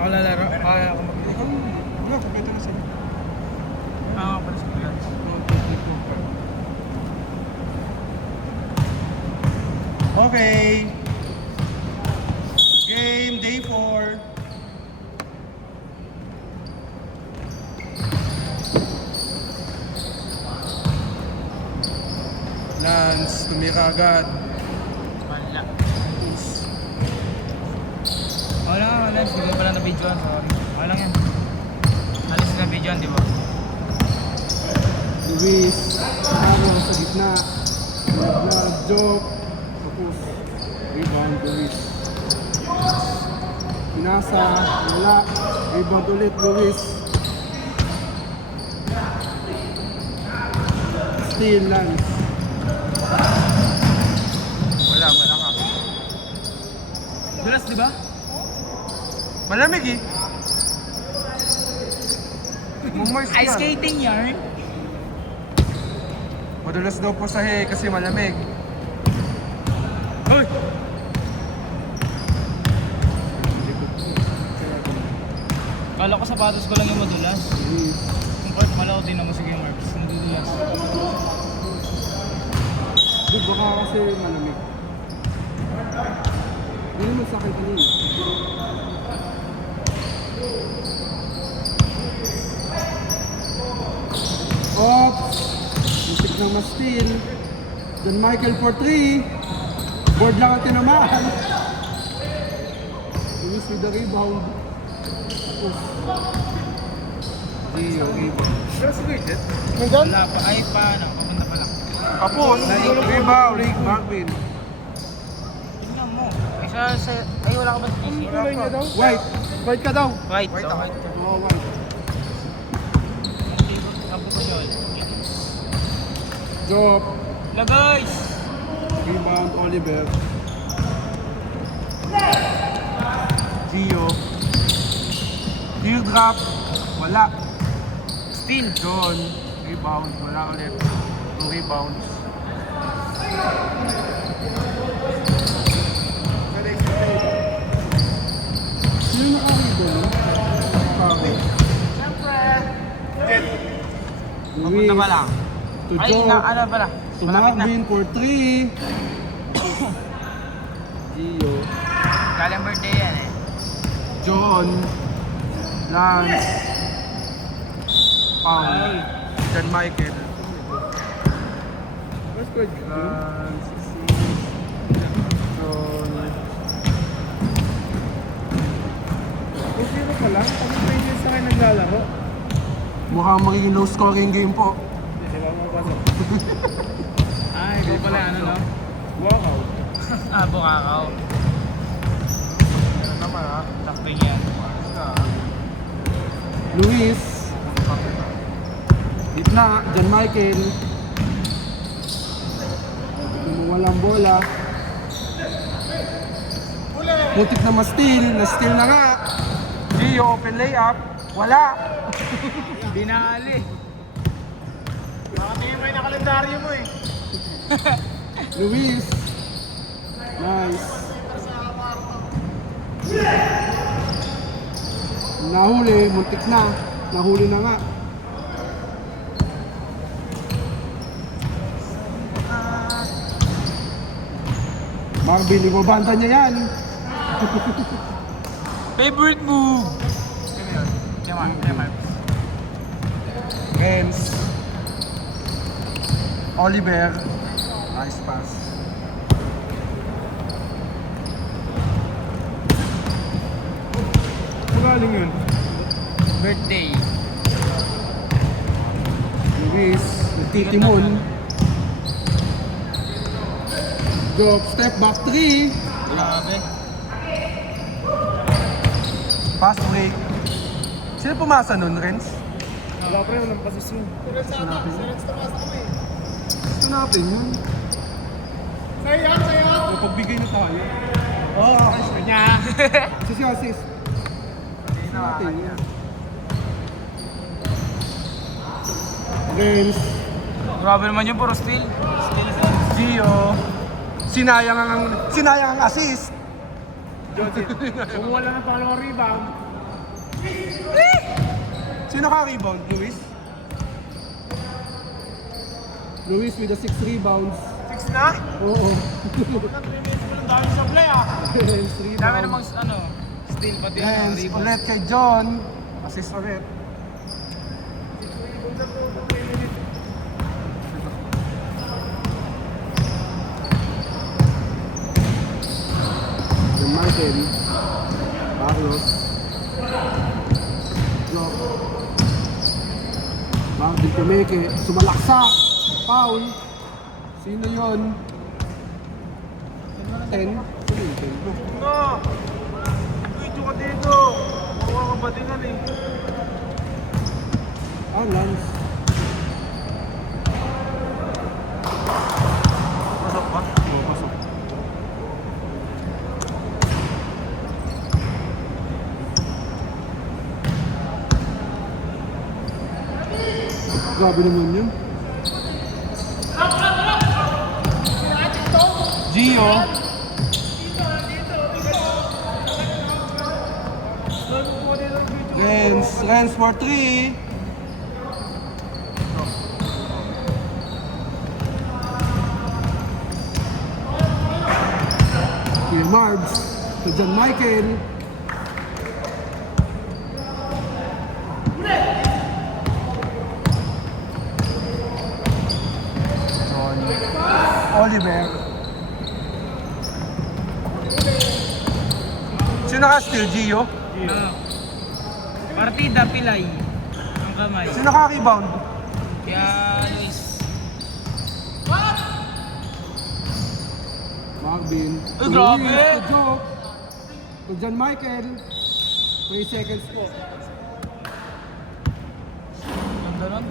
Ako lalaro. Kaya ako mag- Ikaw, wala, kompleto na sila. Ako pala sa pilas. Okay. Game, day 4. Lance, tumira agad. Wala. Wala nga, wala. Hindi ko pala na-videoan. Sorry. Wala lang yan. Alis na videoan, di ba? Luis, Aro sa gitna. Joke. Tapos, rebound, Luis. Pinasa, wala. Rebound ulit, Luis. Steal, Lance. Wala ka. Dulas, di ba? Malamig eh. Ice skating yarn. Madulas daw po sa kasi malamig. Hoy! Kala ko sapatos ko lang yung madulas. Yung part malaw din naman sige Marks. Madudulas. Di baka kasi malamig. Hindi naman sa akin kanina. Oops! Muntik na ma-steal. John Michael for 3. Board lang ang tinamaan. Luis with the rebound. Gio, rebound. Wala pa. Ay pa. Papunta pa lang. Kapos! Rebound! Marvin. Tingnan mo. Isa sa... Ay wala ka ba? White! White ka daw! White. Oo, white. Abot ko yun. Drop. Hello guys! Rebound, Oliver. Gio. Gio drop. Wala. Steal. John. Rebound. Wala ulit. 2 rebounds. Sino naka-rebound? Siyempre. Luis. Papunta pa lang. To Ay, Joe. ano pala? To Malapit na. Marvin for 3. Gio. Galing birthday yan eh. John. Lance. Ay. John Michael. What's good? Lance. John. Kung sino ka lang, kami pwede sa akin naglalaro. Mukhang magiging low scoring game po. Hindi sila mapasok. Ay, ikaw pala ano no? Walkout. Ah, bukakaw. Ano naman ha? Takping yan. Luis. Gitna, John Michael. Walang bola. Muntik na ma-steal. Na-steal na nga. Gio, open layup. Wala. Binali. Baka tingin mo yung nakalendaryo mo eh. Luis. Nice. Nahuli. Muntik na. Nahuli na nga. Marvin, ibabanta niya yan. Favorite move! Yaman. Hens. Oliver. Nice pass. Magaling yun. Birthday. Luis. Nagtitimon. Drop. Step back 3. Grabe. Pass break. Sino pumasa nun, Renz? Wala pa rin, walang pasisyon. Gusto natin yun. O, pagbigay na tayo. Oo, okay. Kanya. Sisi assist. Gusto natin yun. Renz. Grabe naman yun, puro steal. Gio. Sinayang ang assist. Kung wala ng follow rebound, Sino ka-rebound? Luis? Luis with the 6 rebounds. 6 na? Oo. Ang dami sa play ah. 6 Dami rebounds. namang steal pati Yes, rebound. ulit kay John. Assist ulit. John Martin. Carlos. Jock. Marvin Pumeke. Sumalaksak. Foul. Sino yun? 10? Sino yung 10? No! Video ka dito! Makuha ka batingan eh. Ah, Lance. Pasok ba? Oo, pasok. Grabe naman yun. Gio. Renz for 3. Kuya Marbs to John Michael. Oliver. Sino ka-steal, Gio? Partida pilay. Ang kamay. Sino ka-rebound? Kaya Luis. Marvin. Ay, grabe! Luis, to Joe. To John Michael. 3 seconds po. Ganda nun.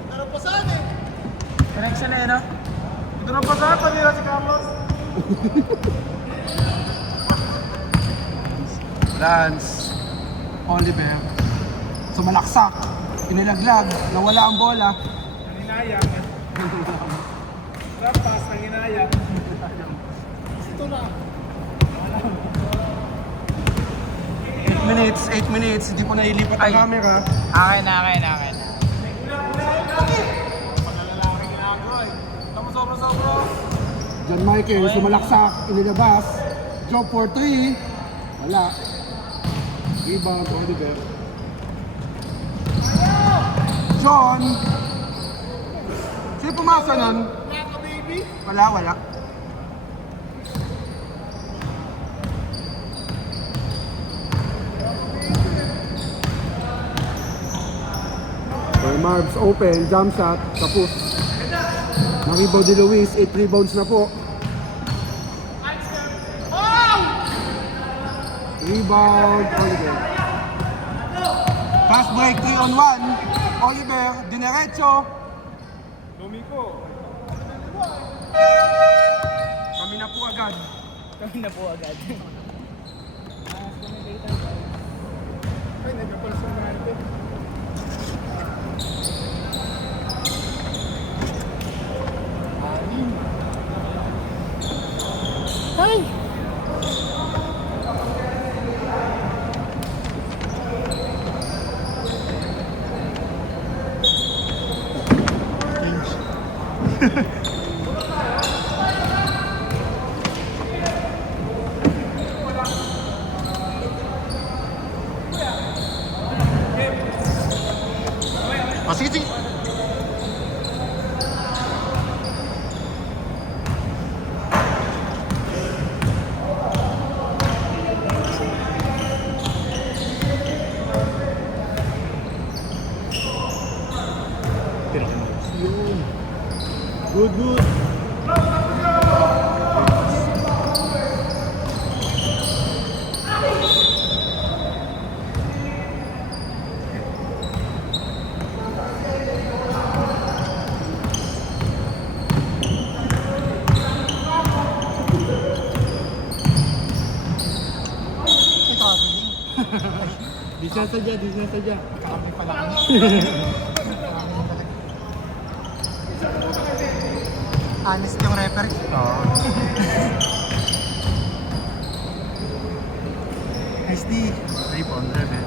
Connection na yun ah. Ito na pasahan pa nila si Carlos. Lance. Oliver. Sumalaksak. Inilaglag. Nawala ang bola. Nanginayang. Rampas, nanginayang. Ito na. 8 minutes. Hindi po nailipat ang Ay. camera. Akin na. John Michael, sumalaksak, inilabas. Job for 3. Wala. Rebound, Oliver. John. Sino pumasa nun? Wala. Marbs open, jump shot, tapos. Nang-rebound ni Luis, 8 rebounds na po. Rebound, Oliver. Fast break, 3 on 1. Oliver, dinerecho. Lumiko. Kami na po agad. Kami na po agad. Ay, nagka-personality. Ay! O, sige. Good. Di sinasadya. Kami pala kami. Honest yung referee. Oo. SD. Rebound, 11.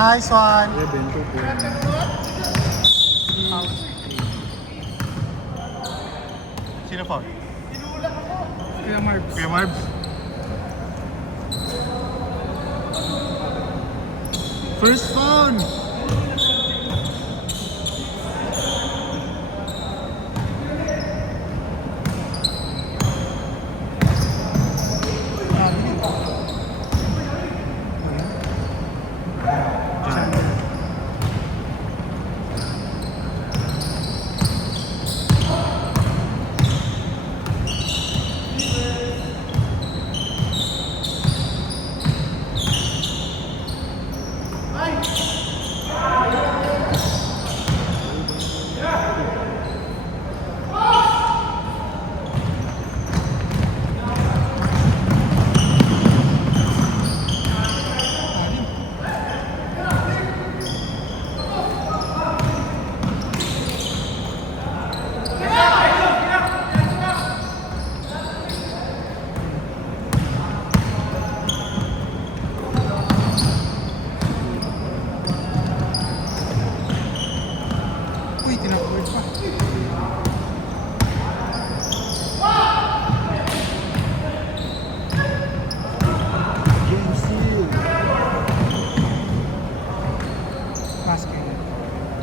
Nice one. 11 to 4. Sino foul? Kaya Marbs. Kuya Marbs. First foul. Uy, tinapulit pa. James Hill. Basket.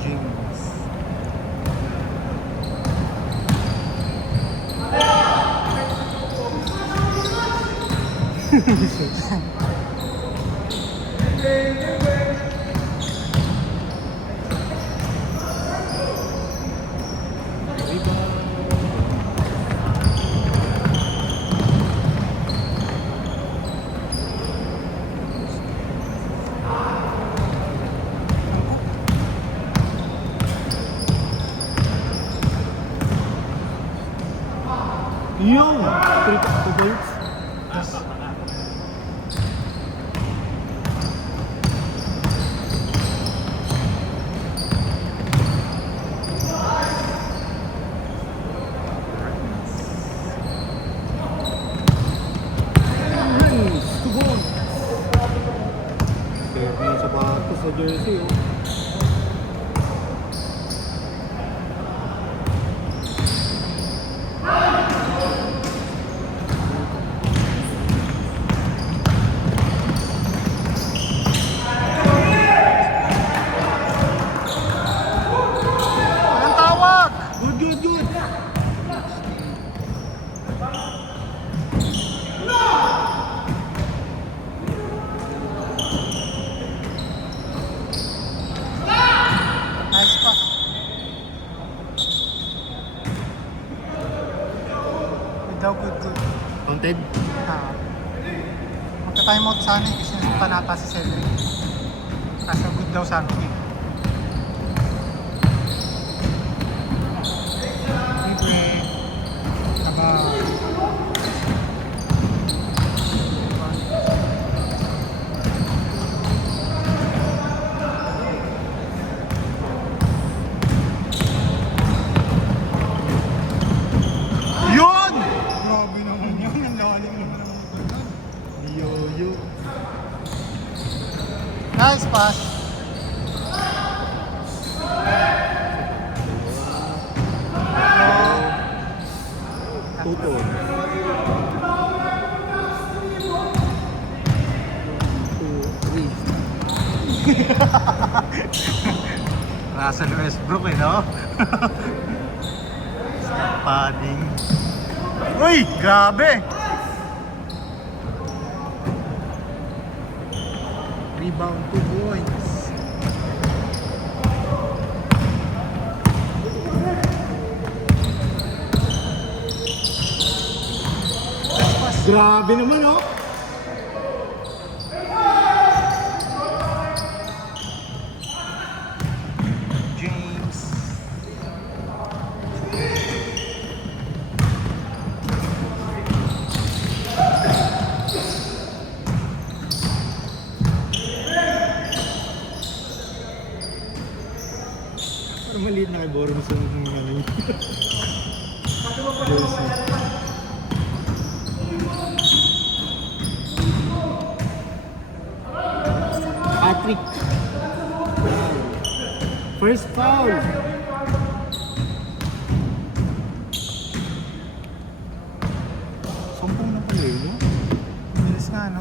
James. Yo! 3 points. Tubog! Serve yung sapatos sa jersey, oh. Walang tawag. Good, good, good! Nice pass. Good daw, good, good. Counted? Ah. Magka-time out sana eh, kasi nasuntan nata si Cedric. Kaso good daw sana. Libre. Saka... Yun! Grabe naman yan. Ang lalim naman ang mga Yo-yo. Nice pass. Tuto. Russell Westbrook eh, no? Padding. Uy! Grabe! Rebound 2 points. Grabe naman, oh. James. Parang maliit na kay Boros yung ano yun. Jersey. Patrick. First foul. Sampung na pala yun, no? Bilis nga, no?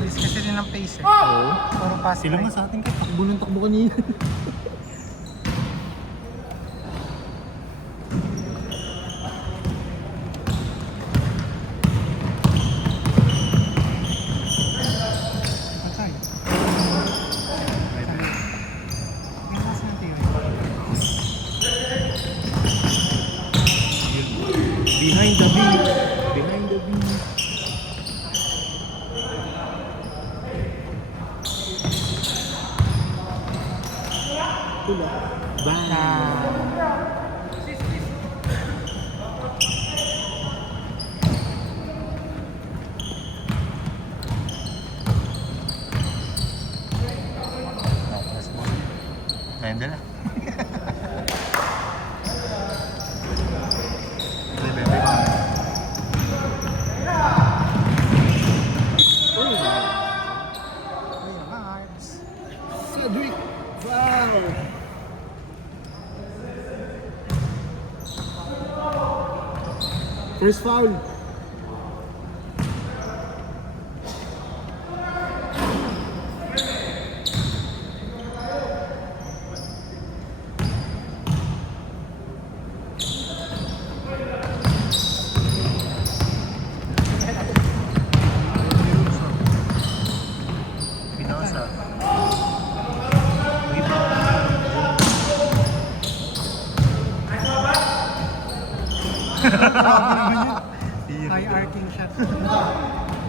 Bilis kasi din ang pace, eh. Oo. Puro fast Sila strike. nga sa atin kahit takbo ng takbo kanina. Patay. Yung last natin yun. Behind the beat. Behind the beat. Ayun na. Bebe ba? Ayun, vibes. Cedric. Foul. First foul. Pinosa. High arcing shot.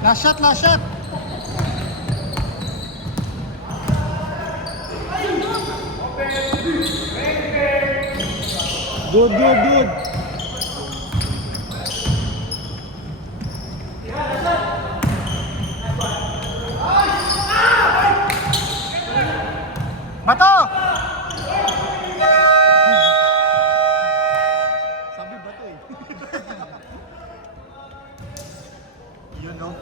Last shot, last shot! Good, good, good. Bato! Sabi ba to eh? Yun no?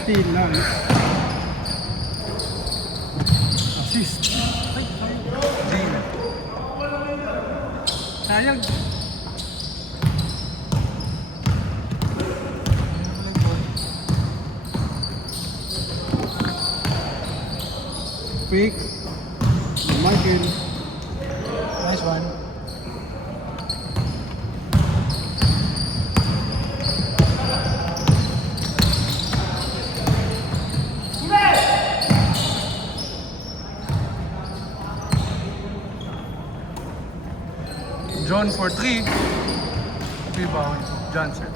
Still nice. Assist. Sayang. Quick. Michael. Nice one. John for 3. Rebound. Johnson.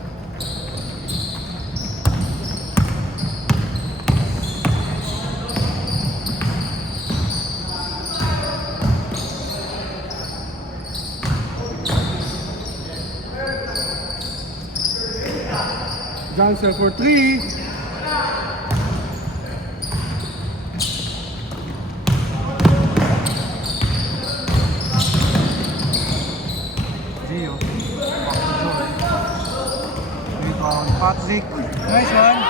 Johnson for 3. Gio. Rebound. Patrick. Nice one.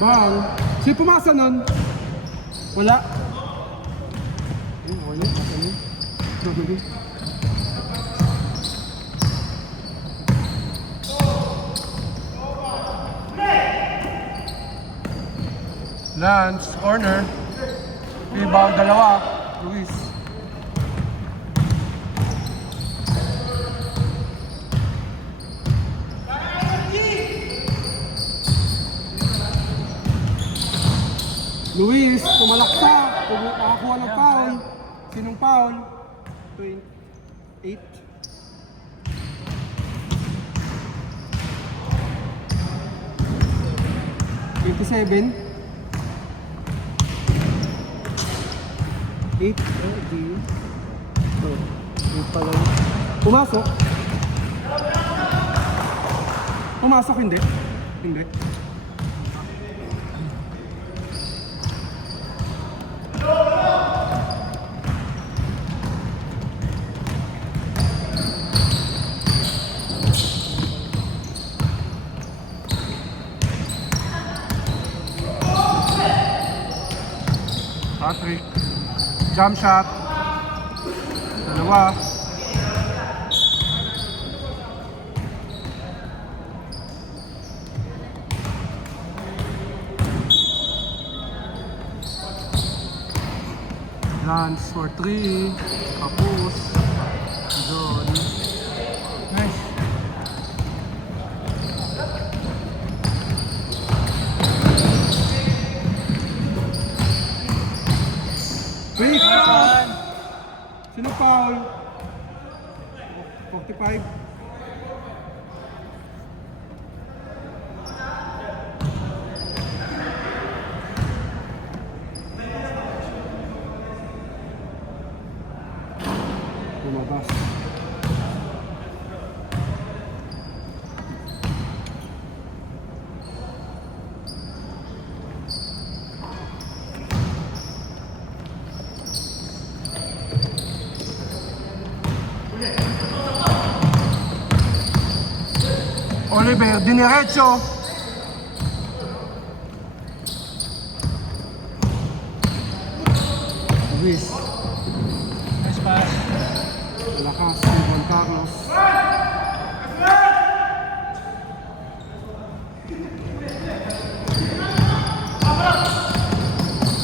Bang. Sino pumasa nun? Wala. Ay, okay na. Pasa na. Grabe. Lance, corner. Rebound, dalawa. Luis. Luis, pumalaksa. Nakakuha ng foul. Sinong foul? 28. $27. 8. Pala. Pumasok. Pumasok, hindi. Hindi. Patrick. Jump shot. Dalawa. Lance for 3. Kapus. John. Nice. Wait, foul! Sino foul? 45. Lumabas. Oliver, diniretso. Luis. Nice pass. Lakas ni Juan Carlos.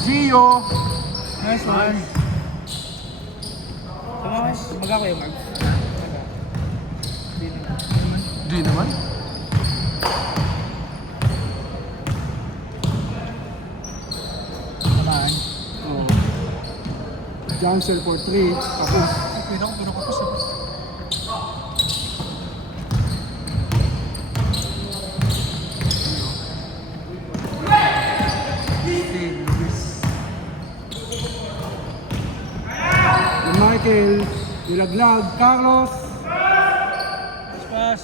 Gio. Nice one. Tumakas. Maga kayo, Mark. Di naman. Tamaan. Oh. Johnson for 3. Tapos. Pero kapos eh. Luis. Michael. Nilaglag. Carlos. Nice pass.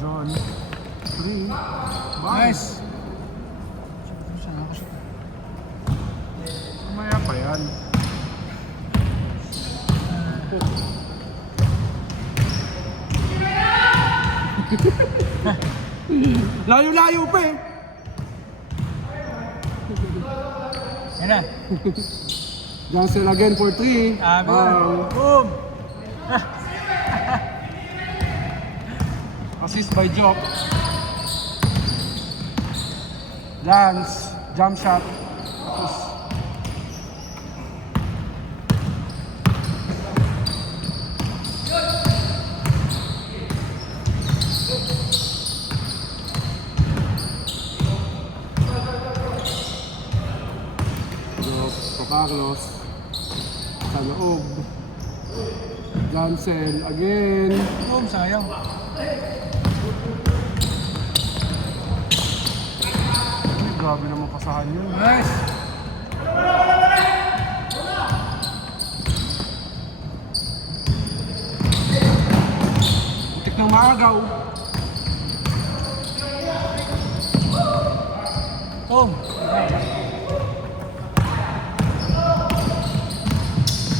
John. 3. Nice. Mamaya pa yan. Layo-layo pa eh. Yan na. Johnson again for 3. Boom. Assist by Jock. Lance, jump shot. Tapos. Jock, Carlos. Sa loob. Johnson again. Boom, sayang. Grabe naman kasahan yun. Nice. Butik ng maagaw. Boom.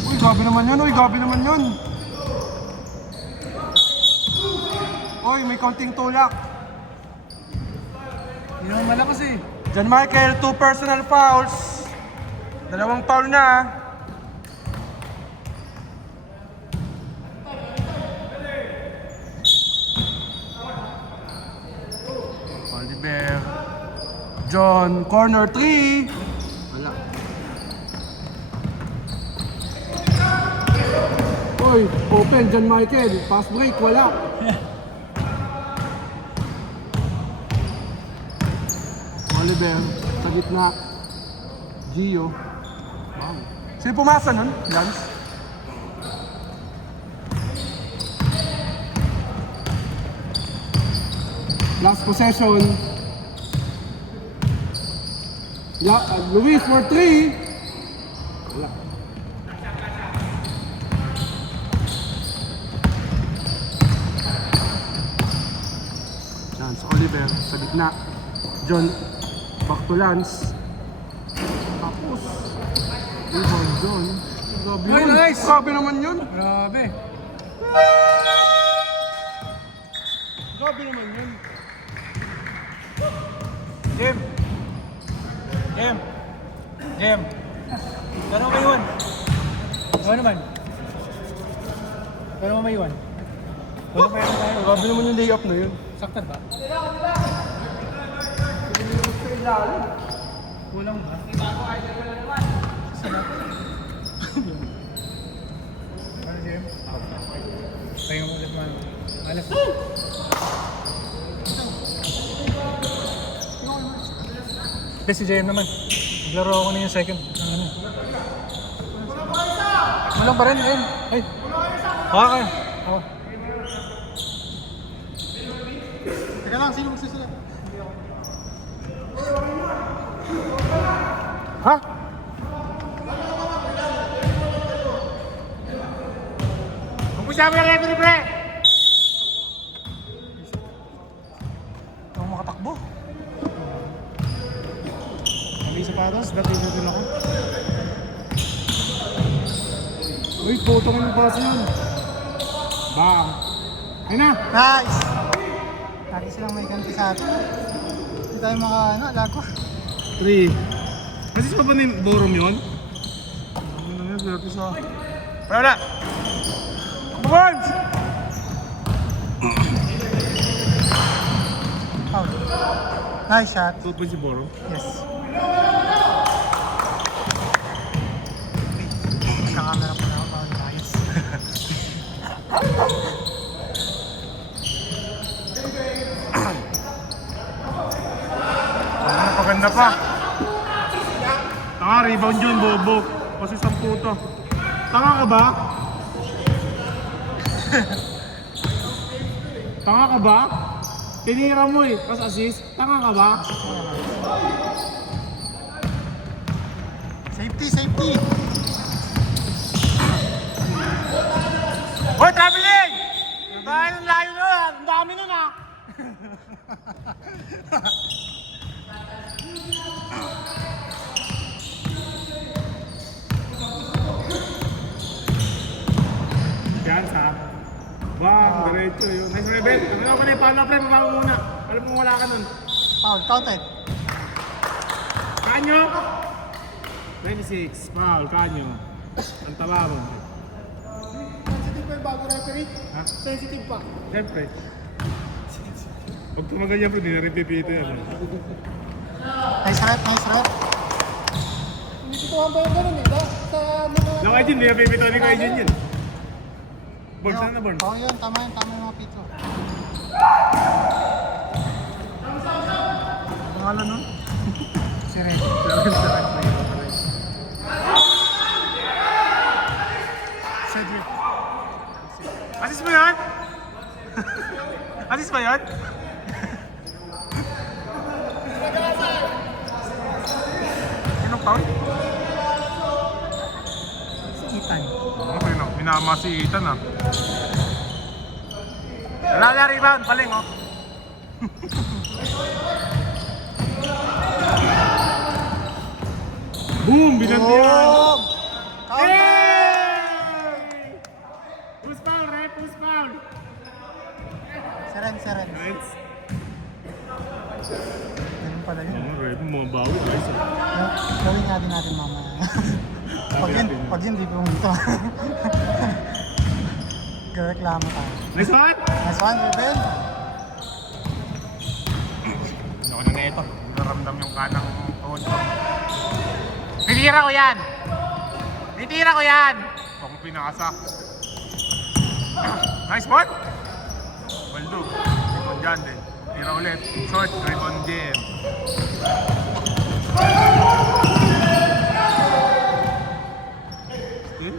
Uy, Gabi naman yun. Uy, gabi naman yun. Uy, may konting tulak. Hindi naman malakas eh. John Michael, 2 personal fouls. 2 foul na. Oliver. John, corner 3. Wala. Uy, open, John Michael. Pass break, wala. Oliver, sa gitna. Gio. Wow. Sino pumasa nun? Lance? Last possession. Luis for 3. Wala. Lance, Oliver, sa gitna. John, back to Lance. Tapos, rebound John. Grabe Ay, yun. nice! Grabe naman yun. Grabe. Grabe naman yun. Jim! Jim! Jim! Gano'n may iwan? Ano naman? Gano'n may iwan? Wala pa yan tayo. Grabe naman yung layup na yun. Saktan ba? Kulang ba? Salamat. Ano, Jim? Pahinga mo ulit man. Alas. Kasi si JM naman. Naglaro ako na yung second. Ano? Malang pa rin, JM. Ay. Okay. Ako. Teka lang, sino magsusulat? Ha? Umpisa mo yung referee, pre! Ako makatakbo. May sapatos, dati din ako. Uy, putong yung pass yun. Bang. Ayun na. Nice! Lagi silang may ganti sa atin. Hindi tayo lago. 3. Kasi pa ba ni Borom yun? Ano na yun, swerte sa... Wala! Burns! Foul. Nice shot. Ito pa si Borom? Yes. Nagka-camera pa na ako. Nice. Napaganda pa. Tanga, rebound yun, bobo. Kasi 10 to. Tanga ka ba? Tanga ka ba? Tinira mo eh, pas assist. Tanga ka ba? Safety, safety! Hoy, traveling! Dahil ang layo na yan. Ang dami nun ah. Yan sa. Bang, diretso yun. Nice rebel. Ano ka na yung pala pre, mababa mo muna. Alam mo wala ka nun. Foul, counted. Kanyo! 26, foul, Kanyo. Ang taba mo. Sensitive pa yung bago referee? Ha? Sensitive pa. Siyempre. Pag tumagal yan bro, di na rin pipito yan. Nice rep, nice rep. Hindi totoo ba yung ganun eh? Sa mga... Lang Ajin, di na pipito ni Kajin yun. Born, saan na born? Oo yun, tama yung mga pito. Pangalan nun? Si Red. Cedric. Assist mo yan? Assist ba yan? Anong foul? Si Ethan. Okay lang, minama si Ethan ah. Wala na rebound, paling oh. Boom! Binanti yan! Boom! Counted! si Renz. Renz. Ganun pala yun. Ano, Red, mga bawi, guys. Gawin nga din natin mamaya. Pag yun, di pumunta. Gareklamo tayo. Nice one! Nice one, Rebel. Ako na na ito. Naramdam yung kanang tuhod ko. Tinira ko yan! Tinira ko yan! Ako pinakasa. Nice one! Baldo. Rebound dyan din. Tira ulit. Short. Rebound game. Still?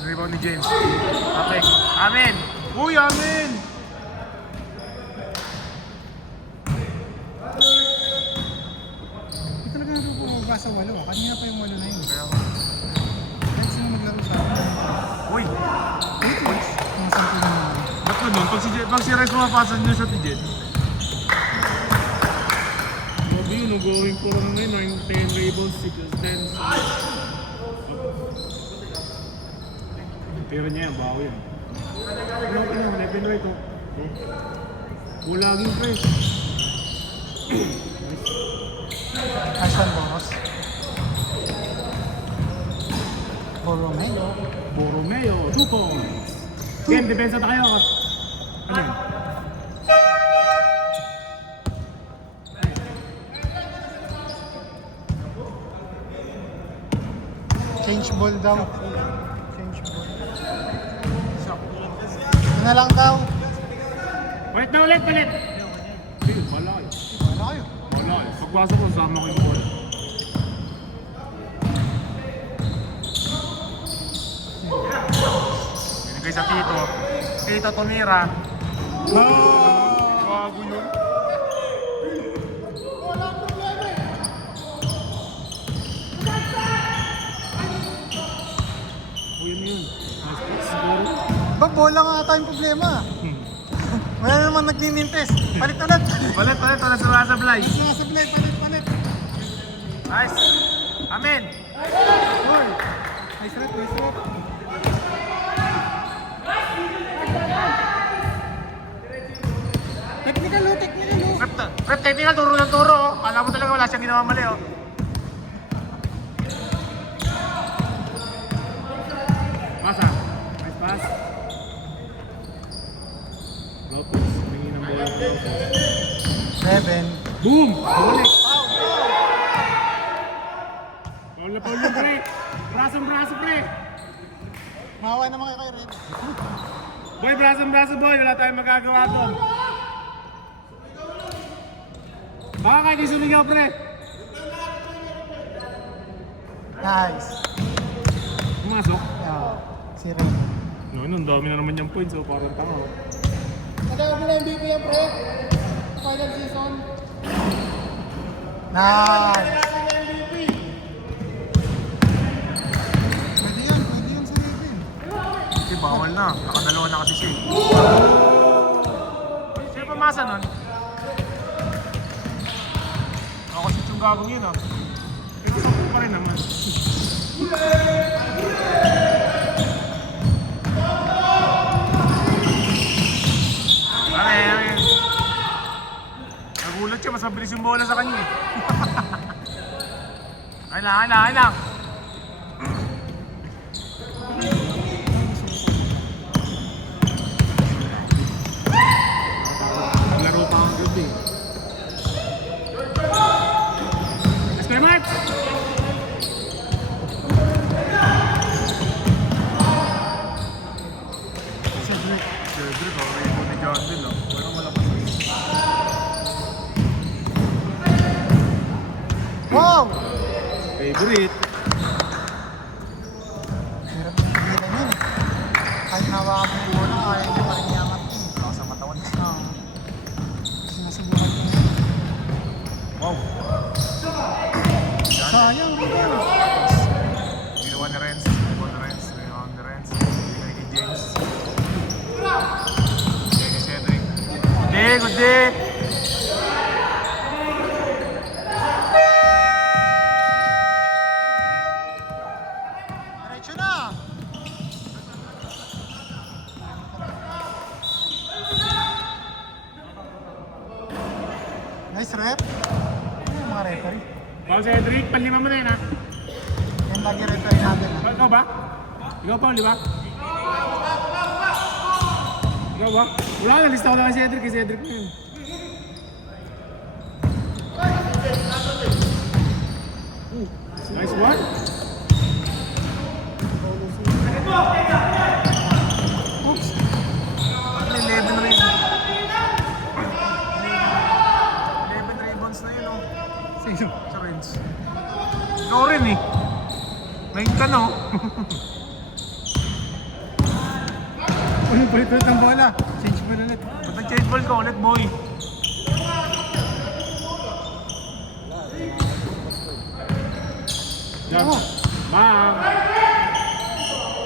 Rebound ni James. Okay. Amen! Uy, amen! Hindi talaga na bumaba sa 8. Kanina pa yung 8 na yun. Kaya, Kahit sino maglaro sa akin. uy! Mga 10 na mga. Ba't ko nun? Pag si Rice mapapasa niyo shot ni Jen. Grabe yun, going for ano na yun, 9, 10 rebounds, 6, 10. Tira niya yan, bago yan. Ano, Levin right oh. Bulaging fresh. Nice one, Boros. Borromeo. Borromeo, 2 points. Game, depensa tayo. Ano yun? Change ball daw. Change ball. Ito na lang daw. Ulit na ulit, ulit! Sige, wala kayo. Wala kayo. Wala kayo. Pagpasok ko, sama ko yung ball. Binigay sa Tito. Tito tumira. Bago yun. O yun yun. Nice pass, siguro. Ba, bola nga ata yung problema. Wala naman nagninintes. Palit ulit. Palit sa Rasa Blay. Nasa play, palit. Nice. Amen. Goal. Nice rep, nice rep. Technical oh, technical oh. Rep technical, turo ng turo. Oh. Alam mo talaga wala siyang ginawa mali. Oh. Pasa. Nice pass. Lopez. Tingin ang bola ng Lopez. 7. Boom! Balik! Paul na Paul yung pre! Braso pre! Mahawa naman kayo kay Red. Boy, braso boy! Wala tayong magagawa doon. Baka kayo di sumigaw pre! Nice. Pumasok. Yeah. Si Red. No, ang dami na naman yung points. So parang tanga. Natawag mo na MVP yan, pre. Final season. Nice. Pwede yan sa Red. Kasi bawal na. Nakadalawa na kasi siya. Sino pamasa nun? Ako kasi yung gagong yun ah. Pero sakto pa rin naman. Ay. Nagulat siya, mas mabilis yung bola sa kanya eh. Ay lang. Laro pa ang gabi. Square mark! Cedric, okay po ni John Bill, no? Pero malakas. Wow! Favorite. Hirap yung pigilan yun. Kahit nawakan mo yung bola, kaya niya pa rin yamat yun. Lakas ang matawan. Sinasubukan ko. Wow. Sayang, Red. Ginawa ni Renz. Ginawa ni Renz. Bigay ni James. Bigay ni Cedric. Good day! Diretso na! Nice rep. Ano yung mga referee? Paul Cedric, panlima mo na yun ha. Yan lagi referee natin. Ikaw ba? Ikaw Paul, di ba? Ikaw ba? Wala, nalista ko lang kay Cedric. Kay Cedric na yun. Nice one. Oops. May 11 ribbons. 11 ribbons na yun, oh. Sino? Sa Reds. Ikaw rin eh. Main ka no? Ulit-ulit ang bola. Change mo ulit. Ba't nag-change ball ka ulit, boy? Yan. Bang!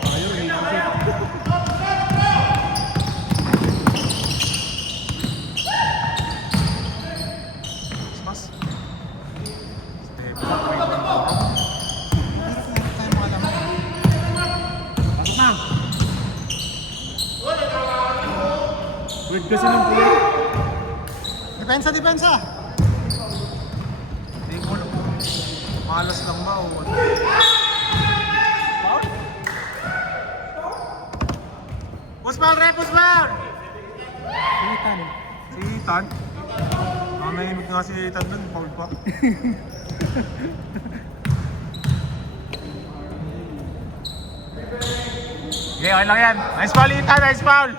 Ayun, hindi kasi. Mas. Step up, wait lang po. Hindi tayo makalaman. Pasok na! Weird kasi ng play. Depensa, depensa! Hindi mo na. Malas lang ba o ano? Pusbal, re! Pusbal! Itan. Si Ethan? Nanahimik nga si Ethan dun, foul pa. Okay, okay lang yan. Nice foul, Ethan! Nice foul!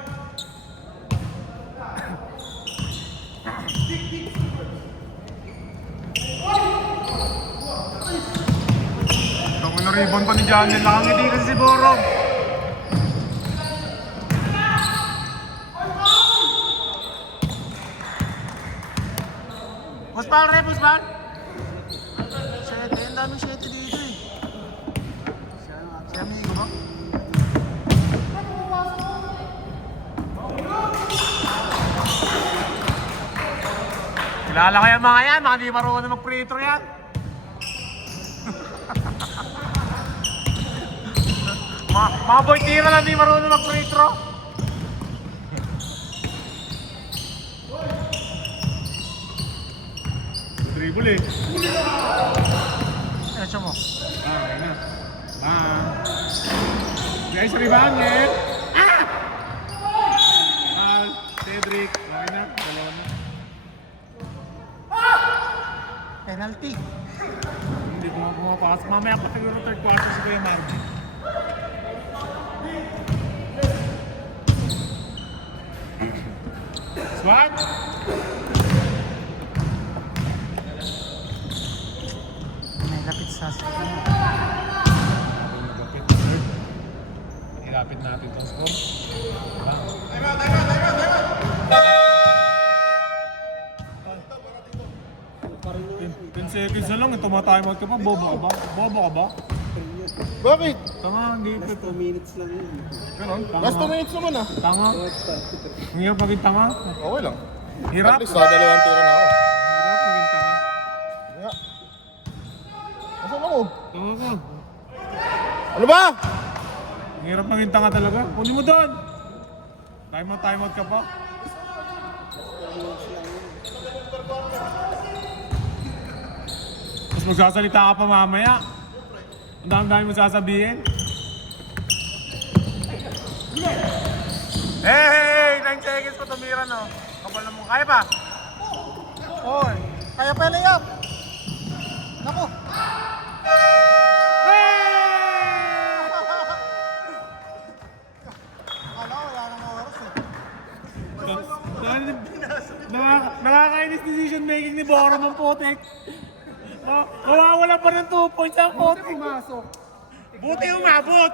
Itong ano ribbon pa ni Janel, nakangiti kasi si Boro. Pusbal, re! Pusbal! 7, ang daming 7 dito eh. Si Amigo ba? Kilala ko yung mga yan, mga di marunong mag-free throw yan. mga boy tira lang di marunong mag-free throw. Dribble eh. Echo mo. Okay na. Guys, rebound eh. Cedric. Okay na. Dalawa na. Penalty. Hindi ko pumapasok. Mamaya pa siguro third quarter si Kuya Margie. Swat! May lapit sa Ilapit natin itong score. Diba? 10 seconds na lang, tumatime out ka pa, bobo ka ba? Bobo ka ba? Bakit? Tanga, hindi. Last 2 minutes lang yun. Ganon, tanga. Last 2 minutes naman ah. Tanga. Ang hirap maging tanga. Okay lang. Hirap. At least dalawang tira na ako. Hirap maging tanga. Kaya. Nasaan ako? Tanga ka. Ano ba? Ang hirap maging tanga talaga. Kunin mo doon. Time out ka pa. Tapos magsasalita ka pa mamaya. Ang dami mo sasabihin. Hey! 9 seconds pa tumira no. Kapal na mo. Kaya pa? Oy! Kaya pa layup! Naku! Akala ko wala nang oras eh. Nakakainis decision making ni Boro ng Potek. Nawawala pa ng 2 points ang Potek. Buti umabot.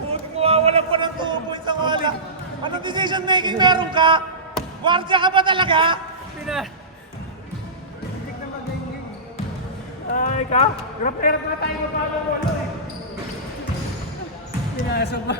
Buti nawawala pa ng 2 points ang Oli. Anong decision making meron ka? Guardia ka ba talaga? Ay ka? Grapera na tayo magpapawalo eh. Pinasa ba?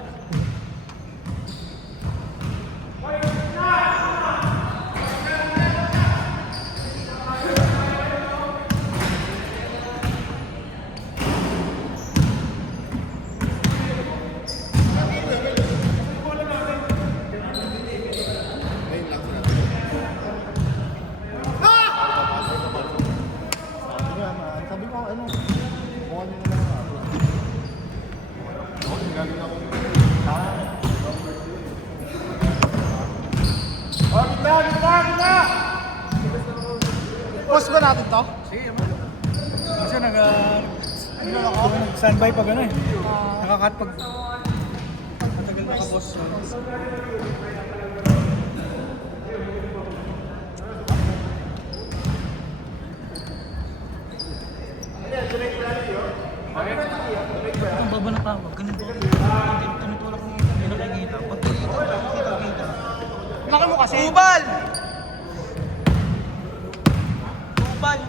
Post ba natin to? Kasi nag-standby pag ano eh. Nakakat pag matagal naka-post. Ang baba na tawag. Ganito. Tinutulak mo hindi nakikita. Pag kita. Laki mo kasi. Ubal! Ubal!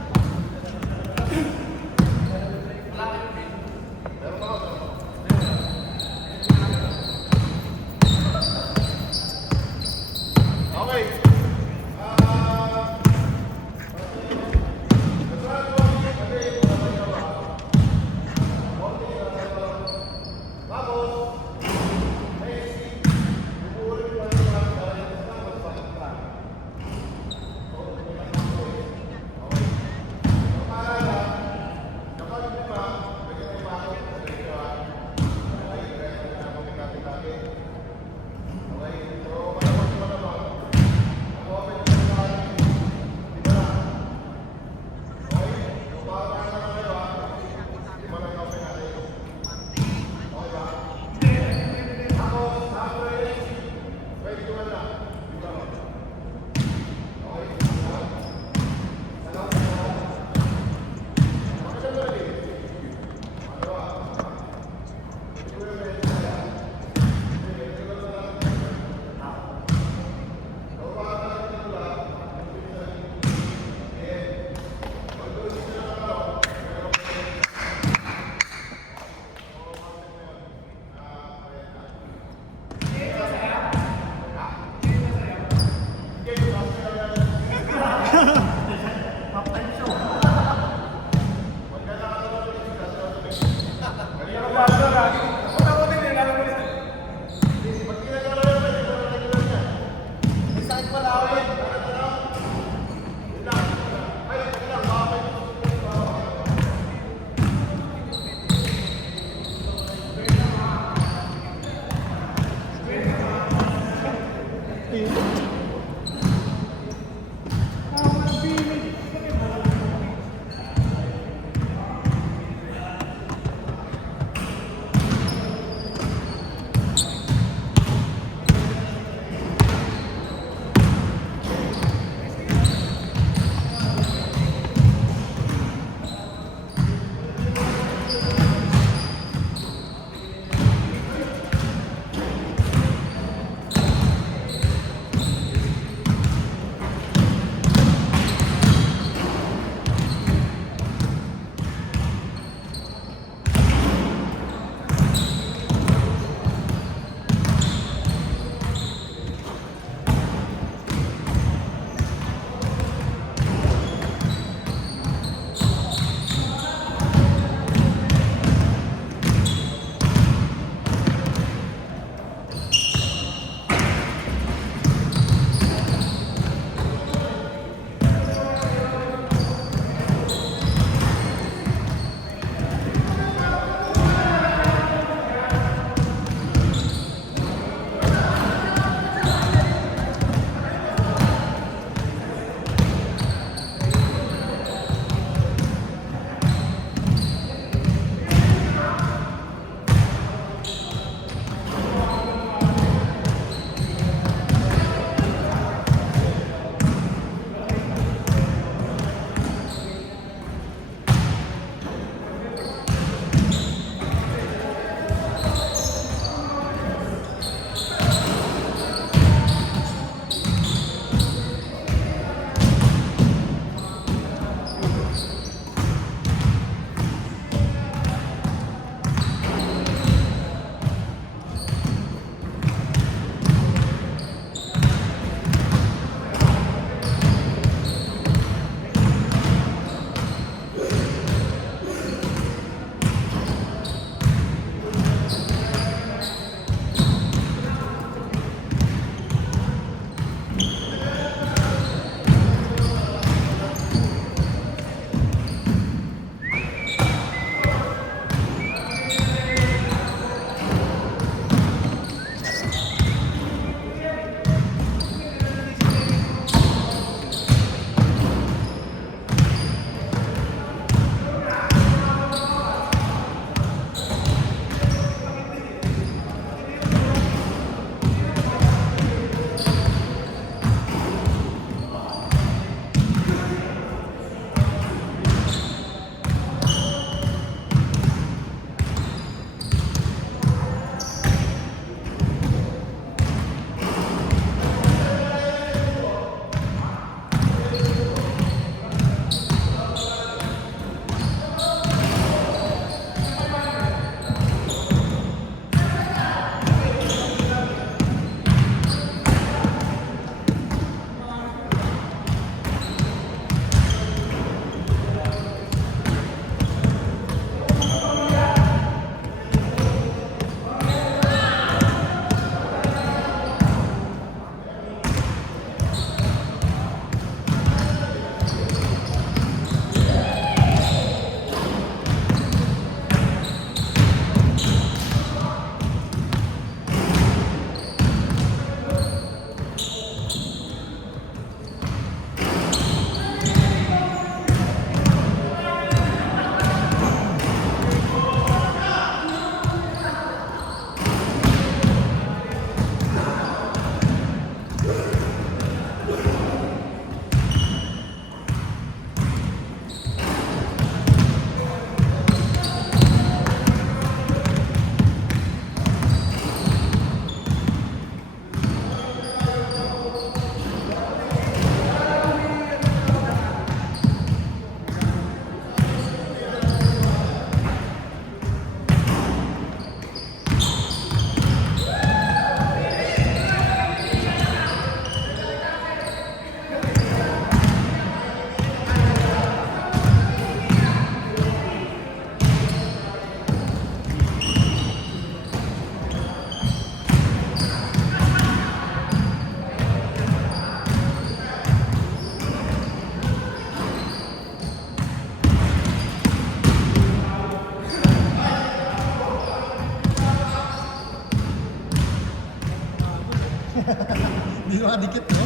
Nakadikit, no?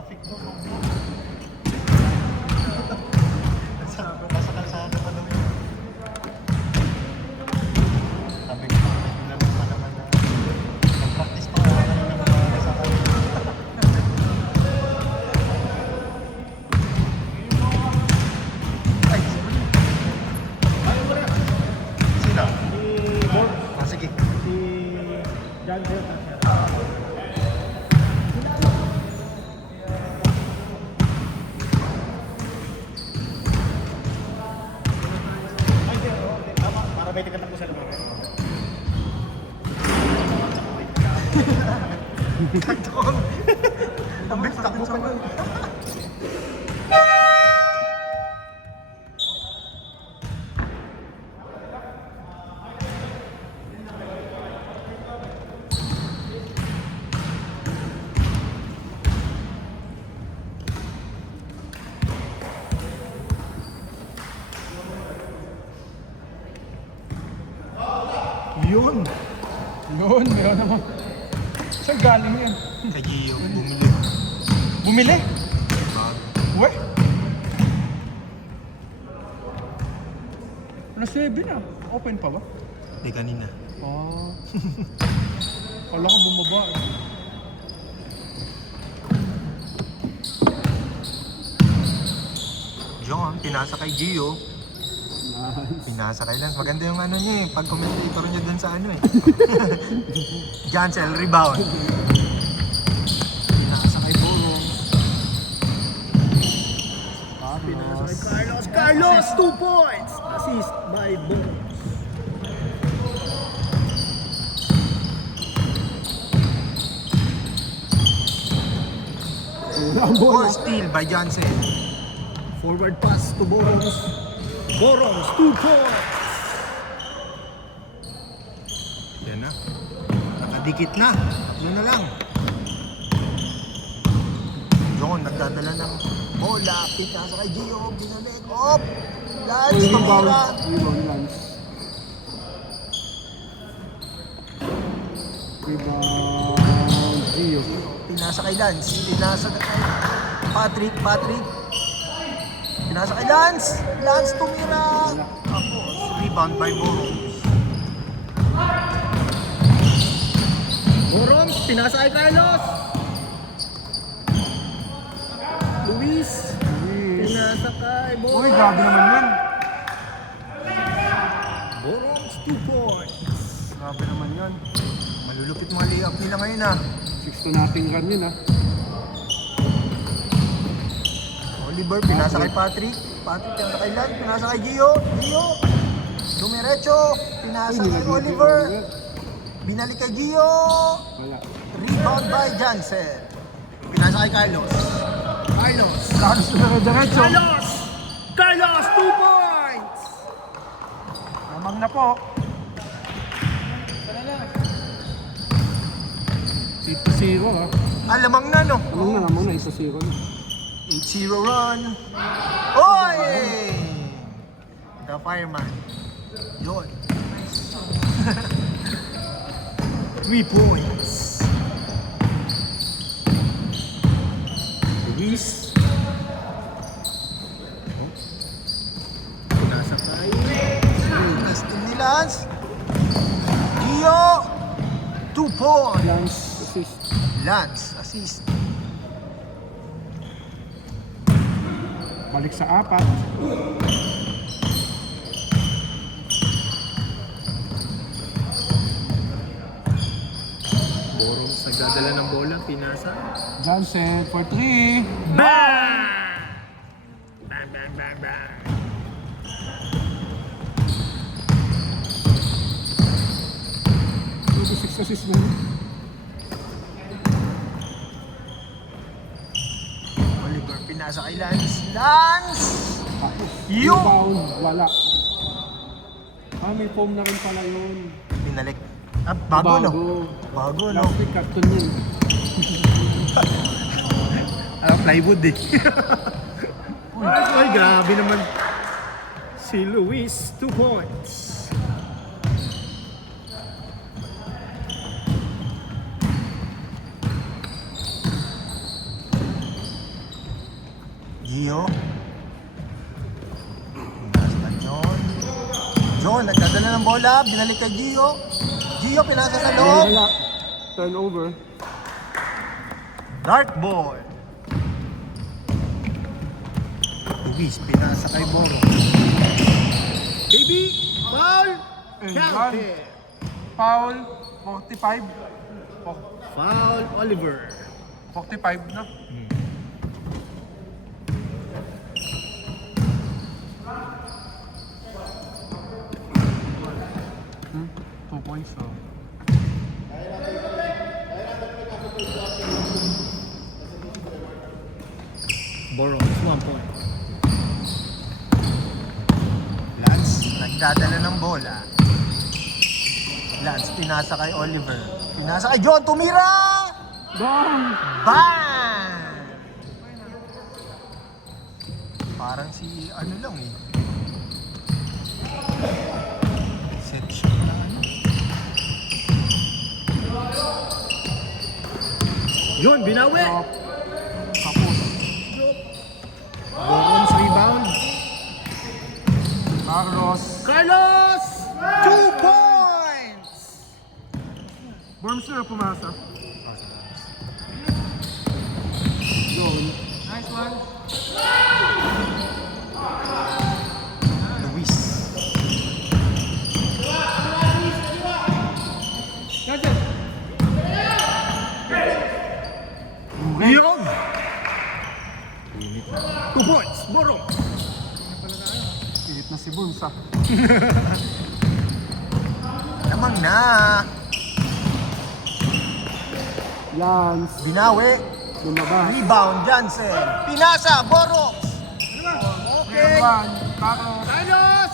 Traffic to. Nasa kalsada pa daw yun. Sabi ko, ilan pa naman na. Nag-practice pa nga naman ng mga sa kanya. Ay, sino? Ah, sige. John Bell. Para may tigatak ko sa lumang. Ang bilis takbo pa nun. Yun, meron naman. Saan galing yan? Kay Gio, bumili. Bumili? Uwe? Alas 7 na. Open pa ba? Di kanina. Oh. Kala ko bumaba. John, pinasa kay Gio. Pinasa kay Lance. Maganda yung ano niya eh. Pag-commentator niya dun sa ano eh. Jansel, rebound. Pinasa kay Borong. Pinasa kay Carlos. Carlos, 2 points! Assist by Boros. Or steal by Jansen. Forward pass to Boros. Boros, 2 points! Yan na. Nakadikit na. Tatlo na lang. John, nagdadala ng bola. Pinasa kay Gio. Binalik. Op! Lance, tumira. Rebound, Gio. Pinasa kay Lance. Pinasa kay Patrick. Pinasa kay Lance. Lance tumira. Tapos, rebound by Borong. Boros, pinasa kay Carlos. Luis. Pinasa kay Uy, Boros. grabe naman yan. Boros, 2 points. Grabe naman yan. Malulupit mga layup nila ngayon ah. 6-0 run yun ah. Oliver, pinasa kay Patrick. Patrick, pinasa kay Lance. Pinasa kay Gio. Dumiretso. Pinasa kay Oliver. Binalik kay Gio. Wala. Rebound by Jansen. Pinasa kay Carlos. Carlos na diretso. Carlos, 2 points! Namang na po. 8-0 ha. Alamang na, no? Amang na, 1-0 na. 8-0 run. Oy! The fireman. Yun. 3 points. Luis. Nasa tayo. Nastin ni Lance. Gio. 2 points. Lance, assist. Lance, assist. Balik sa 4. Borong sa dadala ng bola, pinasa. Johnson for 3. Bang! Bang, bang, bang, bang. Six assist na. Oliver, pinasa kay Lance. Lance! Yo! Rebound, wala. May foam na rin pala yun. Pinalik. Ah, bago, no? Bago, no? Plastic carton yun. Plywood eh. Ay, grabe naman. Si Luis, 2 points. Gio. Pinasa John. John, nagdadala ng bola. Binalik kay Gio. Gio, pinasa sa loob. Wala. Turnover. Dart ball. Luis, pinasa kay Moro. Baby, foul. And Counted. Foul, 45. Foul, Oliver. 45 na. Hmm? 2 points, so. Boros, 1 point. Lance, nagdadala ng bola. Lance, pinasa kay Oliver. Pinasa kay John, tumira! Down! Bang! Parang si ano lang eh. Set shot na ano. Yun, binawi! Tapos. Borons rebound. Carlos. Carlos! 2 points! Worms na pumasa. John. Nice one. Luis. Yun! 2 points, Borong. Pilit na si Bunsa. Lamang na. Lance. Binawi. Lumabas. Rebound, Jansen. Pinasa, Borong. Okay. Carlos. Carlos!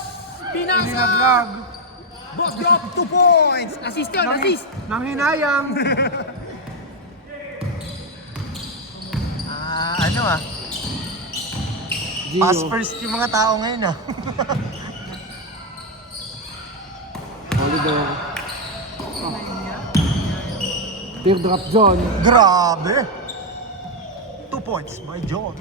Pinasa! Nilaglag. Boss drop, 2 points. Assist yun, assist. Nanghinayang. Ano ah? Gio. Pass first yung mga tao ngayon ah. Oliver. Teardrop John. Grabe. 2 points, my John.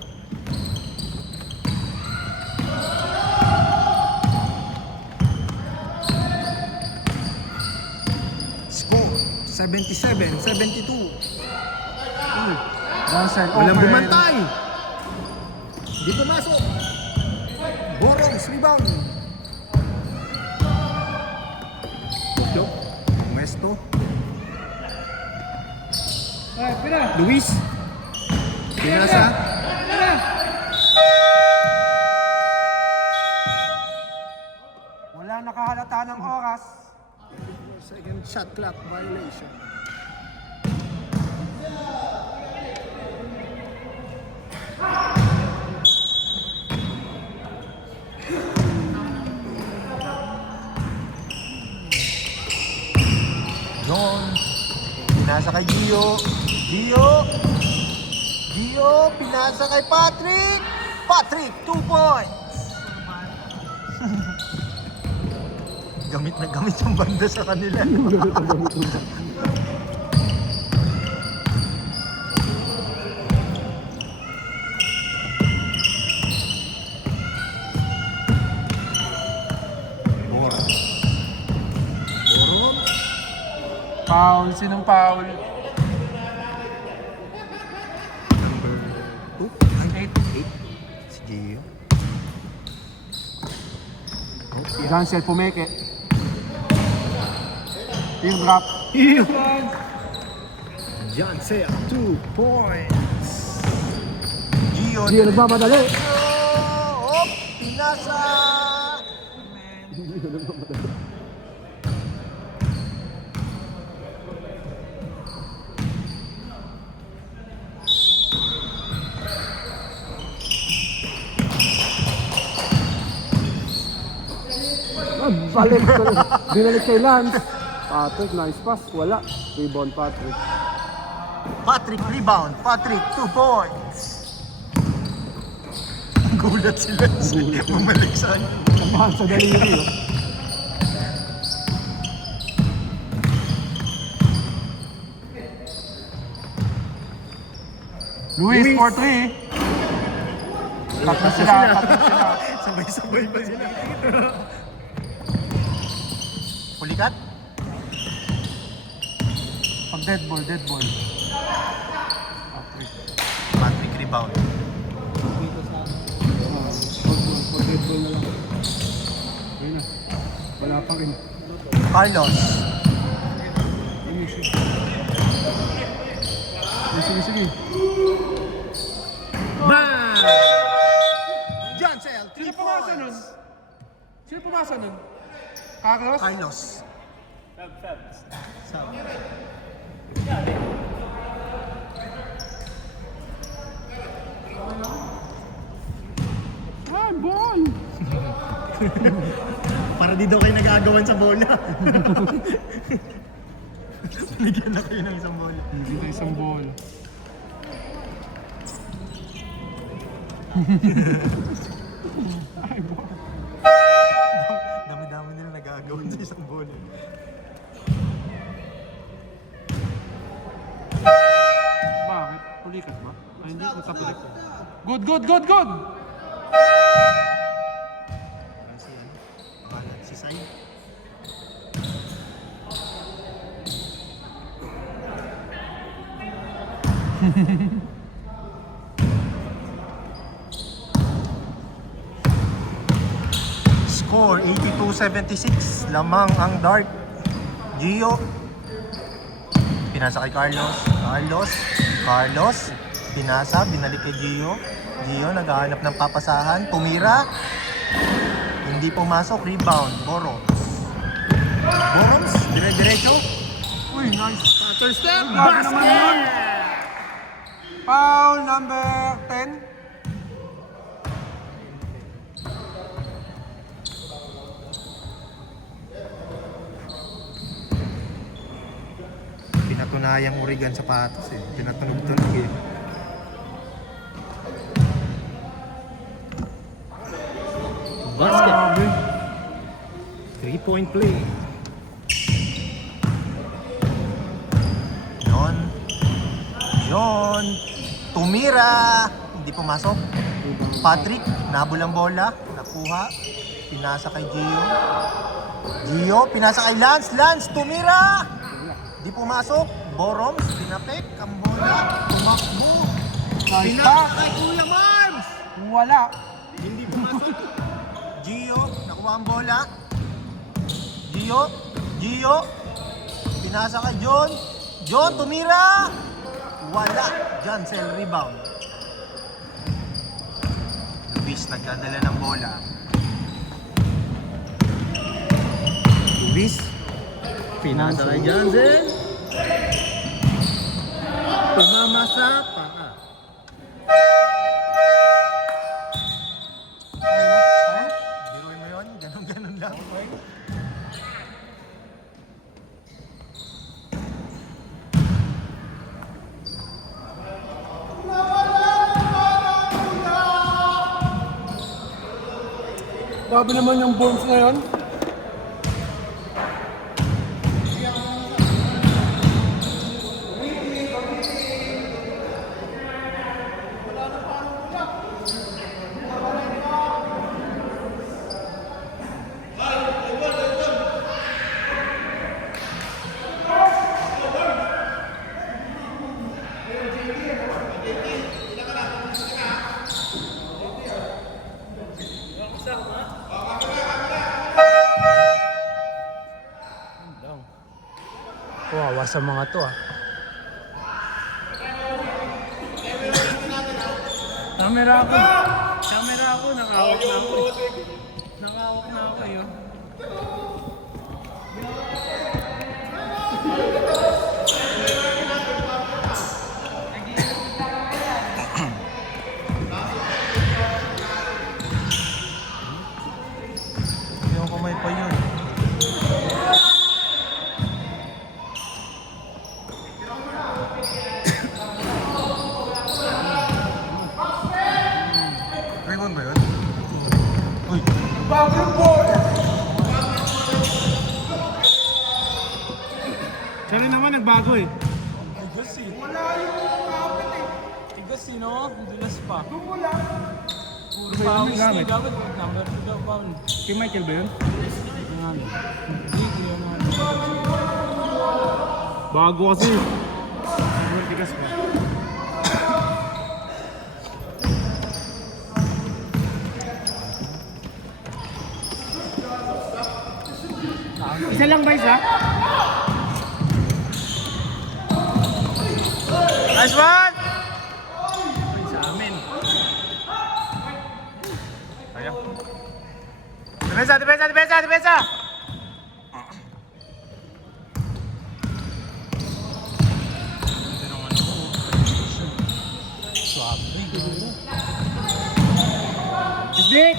Score, 77-72. Johnson. Walang open. bumantay. Di pumasok. Borong, rebound. Tokyo, Mesto. Luis. Pinasa. Wala nakahalata ng oras. Second shot clock violation. John. pinasa kay Gio. Gio, pinasa kay Patrick. Patrick, 2 points. Gamit na gamit yung banda sa kanila. Foul, sinong foul? Number 8. Si Gio. Cancel pumeke. Team drop. John Sea, 2 points. Gio, nagmamadali. Oh, pinasa. Balik. Binalik kay Lance. Patrick, nice pass. Wala. Rebound Patrick. Patrick rebound. Patrick 2 points. Gulat sila. Bumalik sa kanya. Samahan sa daliri. Luis, 4-3. Tatlo sila. Sabay-sabay pa sila. Pulikat? Pag dead ball. Patrick rebound. Pag dead ball na lang. Ayun na. Wala pa rin. Carlos. Sige. Bang! Joncel, 3 points. Sino pumasa nun? Carlos? Carlos. Sub. Ball! Para di daw kayo nag-aagawan sa bola. Bigyan na kayo ng isang bola. Hindi na isang ball. Ay, ball. Dami-dami nila nag-aagawan sa isang bola. Bakit? Pulikat ba? Ay, hindi. Natapulik. Good! Kasi balat si Sai. Score 82-76. Lamang ang dart. Gio. Pinasa kay Carlos. Pinasa, binalik kay Gio. Gio naghahanap ng papasahan. Tumira. Hindi pumasok. Rebound. Boroms. Dire-diretso. Uy, nice. Third step. Basket! Foul number 10. Pinatunayang Oregon sapatos eh. Pinatunog-tunog eh. Basket. 3-point play. John. Tumira. Hindi pumasok. Patrick, nabol ang bola. Nakuha. Pinasa kay Gio, pinasa kay Lance, tumira. Hindi pumasok. Boroms, pinapek ang bola. Tumakbo. Nice Pinasa pass. kay Kuya Marbs. Wala. Hindi pumasok. Gio, nakuha ang bola. Gio. Pinasa kay John, tumira. Wala. Joncel, rebound. Luis, nagdadala ng bola. Luis. Pinasa kay Joncel. Tumamasa pa. Biruin mo yun? Ganun lang. Grabe naman yung bombs na yun. Kawawa sa mga to ah. Camera ako, nakawak na ako eh. Nakawak na ako eh. Oh. Yung kamay pa yun. Rebound ba yun? Uy! Bagong ball! Siya rin naman nagbago eh. Tigas eh. Wala yung kapit eh. Tigas eh no? Dulas pa. Doon wala. Puro Ano ba yun? pawis Gamit? eh. Dapat number 2 daw foul. Kay Michael ba yun? Hindi ko yun ano. Bago kasi. Vertigas pa. Isa lang ba isa? Nice one! Sa amin. Sayang. Depensa!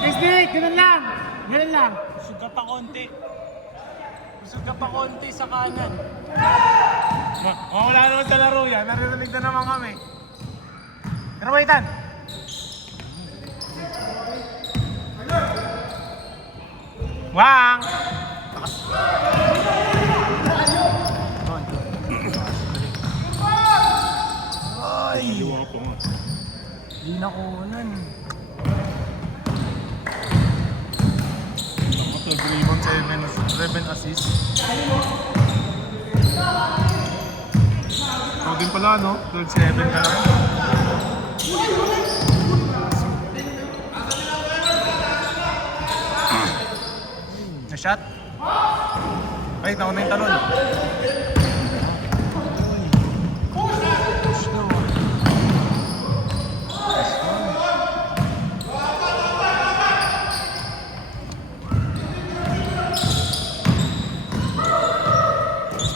Isdik! Ganun lang! Busog ka pa konti. Busog ka pa konti sa kanan. Wala naman sa laro yan. Naririnig na naman kami. Pero waitan! Wang! Hindi na kunan. Rebound 7 assist. Ikaw din pala, no? 12-7 ka lang. Na-shot? Ay, nauna yung talon.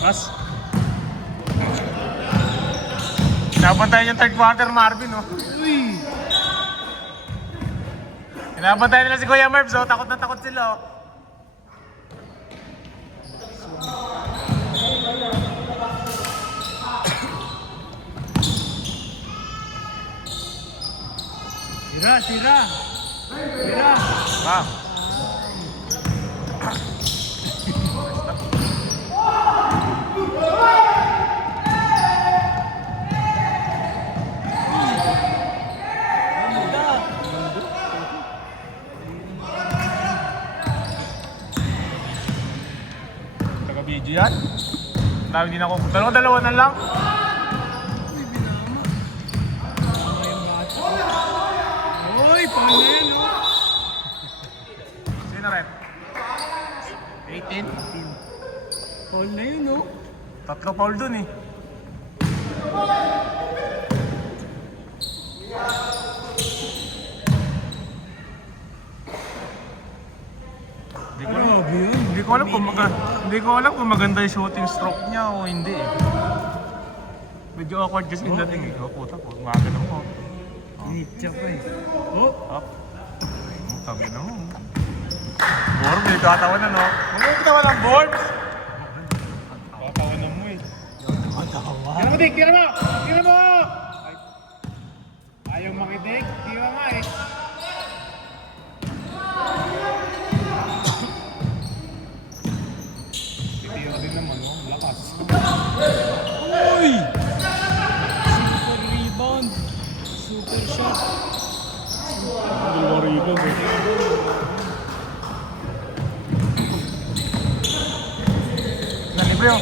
Mas. Kinaban tayo yung third quarter, Marvin, oh. Uy! Kinaban tayo nila si Kuya Mervs, oh. Takot na takot sila, oh. Tira! Ah. Taga-video yan. Dami din ako. Dalawa na lang. Uy! Paano yan oh? Sino rin? 18? Paul na yun oh. Tatlo foul dun eh. Hindi ko alam kung maganda yung shooting stroke niya o hindi eh. Medyo awkward kasi yung dating eh. Oh, puta po. Magano mo. Nitsa pa eh. Oh! Up. Tabi na mo. Borb, may katawa na no? Huwag mo katawa ng Borb! Katawa na mo eh. Tira mo, Dick! Tira mo! Ayaw makinig. Tira nga eh. Uy! Super rebound. Super shot. Dalawang rebound eh. Nalibre oh.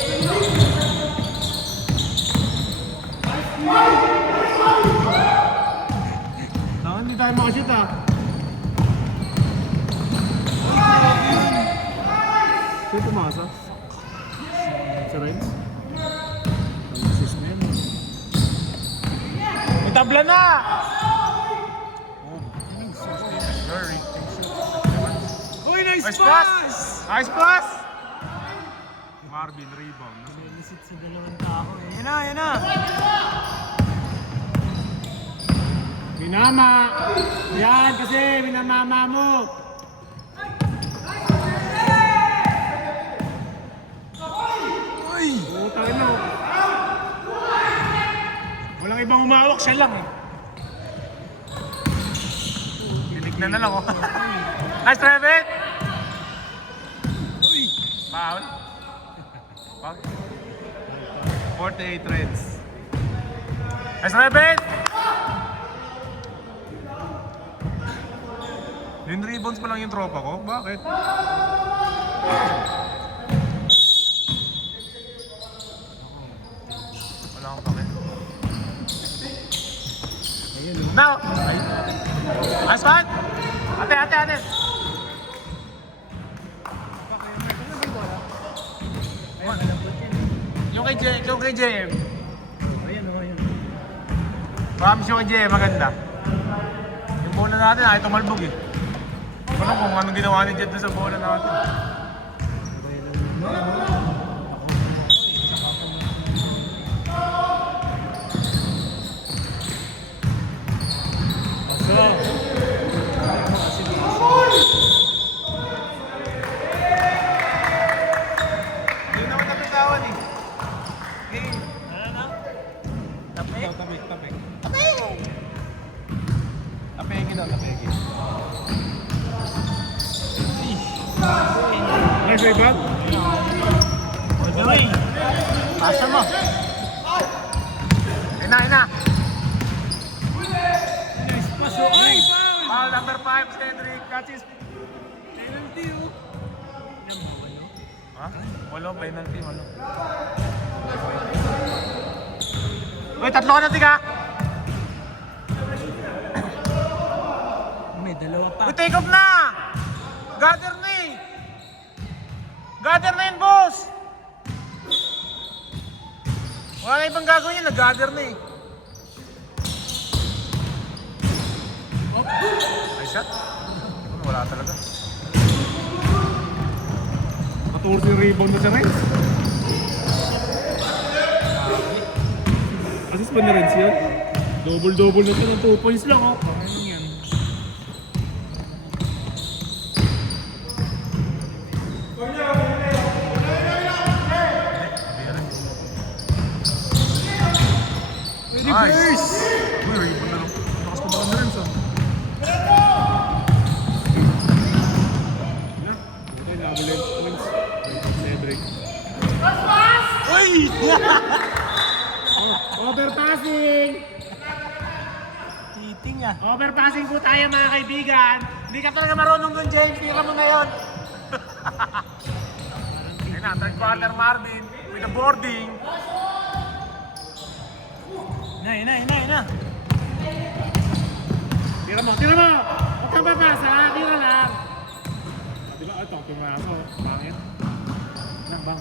Hindi tayo makashoot ah. Sino pumasa? Si Renz? May tabla na! Uy, nice Nice pass! pass! Nice pass! Marvin rebound. Nalisit sa dalawang tao eh. Yan na, yan na! Minama! Yan kasi minamama mo! Uy! Puta no. Walang ibang umawak, siya lang. Tinignan na lang oh. Nice try, Ben! Uy! Foul. Foul. 48 Reds. Nice try, Ben! Yung rebounds pa lang yung tropa ko? Bakit? Wala akong pake. Now! Ay! Nice one! Ate, ate, ate! Yung kay JM. Ayan o, ayan. Promise yung kay JM, maganda. Yung bola natin, ay tumalbog eh. Wala kung anong ginawa ni Jed doon sa bola natin. Hindi naman napitawan eh. Okay. Ano na? Tapik? Tapik, tapik. Tapik daw, tapik. Nice rebound. By the way, pasa mo. Ina, ina. Nice pass o. Uy, foul! Foul number 5, Cedric. Catches. Penalty o. Yan mo, ano? Ha? Walo, penalty, walo. Uy, tatlo ka na, tiga. May dalawa pa. Uy, take off na! Gather na eh! Gather na yun, boss! Wala na ibang gagawin yun, nag-gather na eh. Ay, shot. Wala talaga. 14 rebound na sa Renz. Assist pa na Renz yun. Double-double na ito ng 2 points lang oh. Ano yan? Nice! Uy, rebound na lang. Lakas pa ba na Renz ah. Buti, labo lang Renz. Cedric. Uy! Overpassing! Titing ah. Overpassing po tayo mga kaibigan. Hindi ka talaga marunong dun, James. Tira mo na yun. Ayun na, third quarter Marvin with the boarding. Ina. Tira mo, tira mo! Huwag kang babasa, tira lang. Di ba, ito, pumaso. Pangit. Nang bang.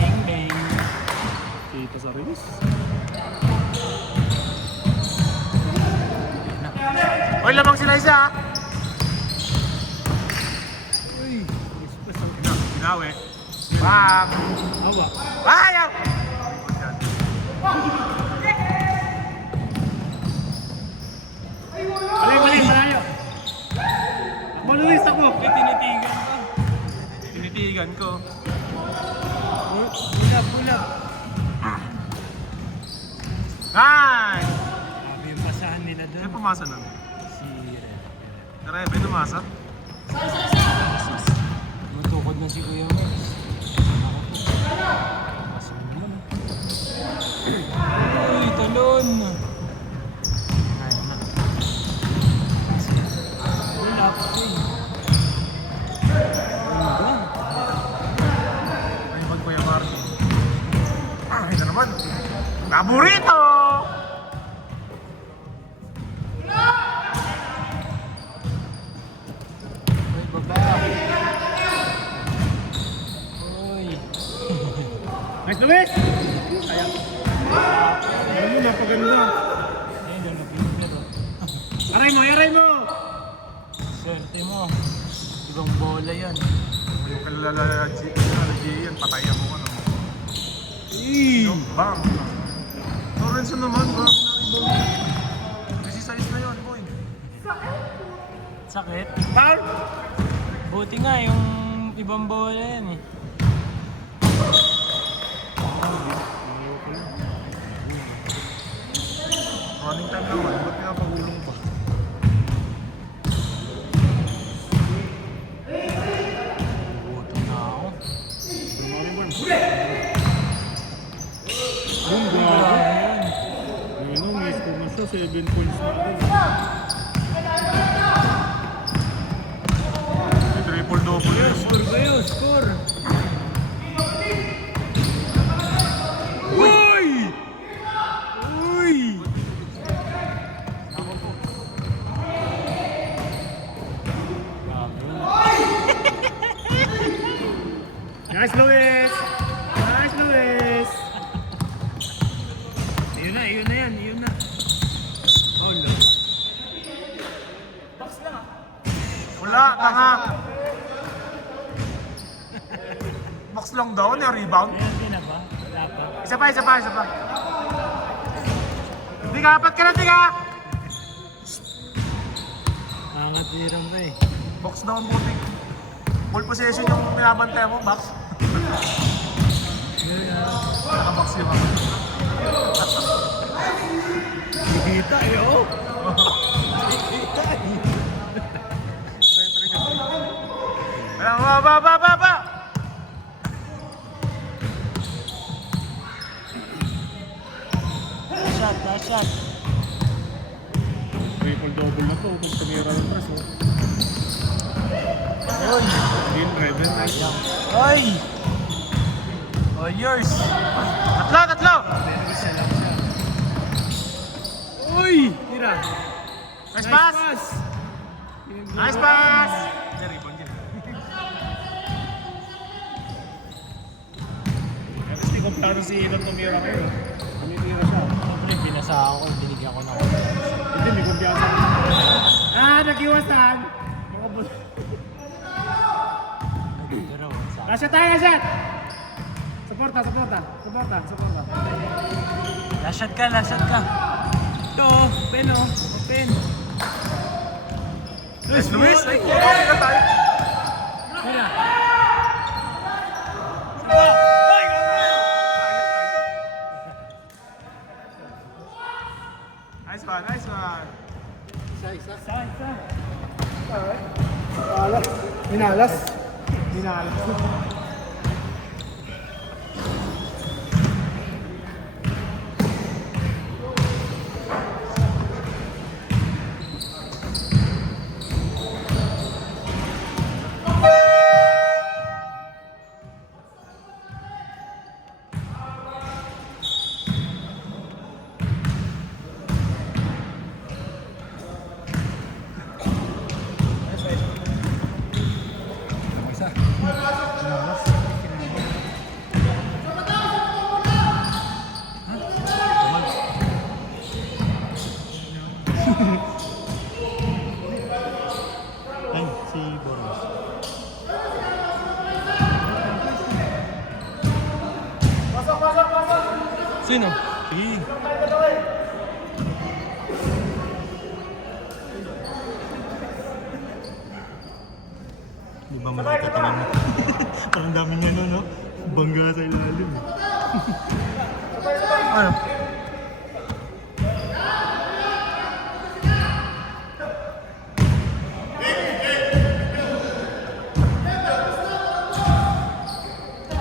Bang, bang. Kita sa Riz. Uy, lamang sila isa. Uy! Nice pass o. Ginawe. Bang! Awa. Ayaw! Mali, malayo. Malulis ako. Uy, tinitigan ka. Tinitigan ko. Pull up. Nice! Sabi yung pasahan nila doon. Sino pumasa nun? Si Rebe, tumasa? Matukod na si Kuya Max. Paborito! Uy, baba. Uy. Nice, Luis! Ano mo, napaganda. Ayun, yung nag-iiper. Aray mo, aray mo! Swerte mo. Ibang bola yan. Yung kalala yan, patayan mo ano. Yung bang! Lorenzo naman, grabe na rebound. Resistance na yun, boy. Sakit. Foul! Buti nga yung ibang bola yan eh. Running time naman, ba't pinapagulong pa? Buto na ako. Boom, Grabe yun. Yun o, may score na siya, 7 points na ako. May triple-double yun. Score ba yun? Score! Uy! Uy! Grabe yun. Nice, Luis! Nice, Luis! Yun na yan, yun na. Oh, no. Wala, tanga! Box lang daw, na rebound. Hindi na ba? Wala pa. Isa pa. Di ka, apat ka na, di ka! Nakakatiram pa eh. Box daw ang buti. Full possession yung pinabantay mo, box. Naka-box yung ako. Kita eh oh! Ba! Last shot. Triple-double na to, kung tumira ng press, oh. Uy! Game driven, nice. Uy! All yours! Tatlo! Uy! Tira! Nice pass! Nice pass! At least di ko plano si Ilan tumira kayo. Tumitira siya. Siyempre, binasa ako. Binigyan ko na ako. Hindi, may kumpiyansa. Nag-iwasan! Pero, Last shot! Suporta! last shot ka. Ito, open oh. Open. Luis! Ay, okay na tayo. Tira! Nice one! Isa. Minalas. Ay, si Boros. Sino? Si. Di ba malaki katawan mo? Parang dami niya no? Bangga sa ilalim. Ano?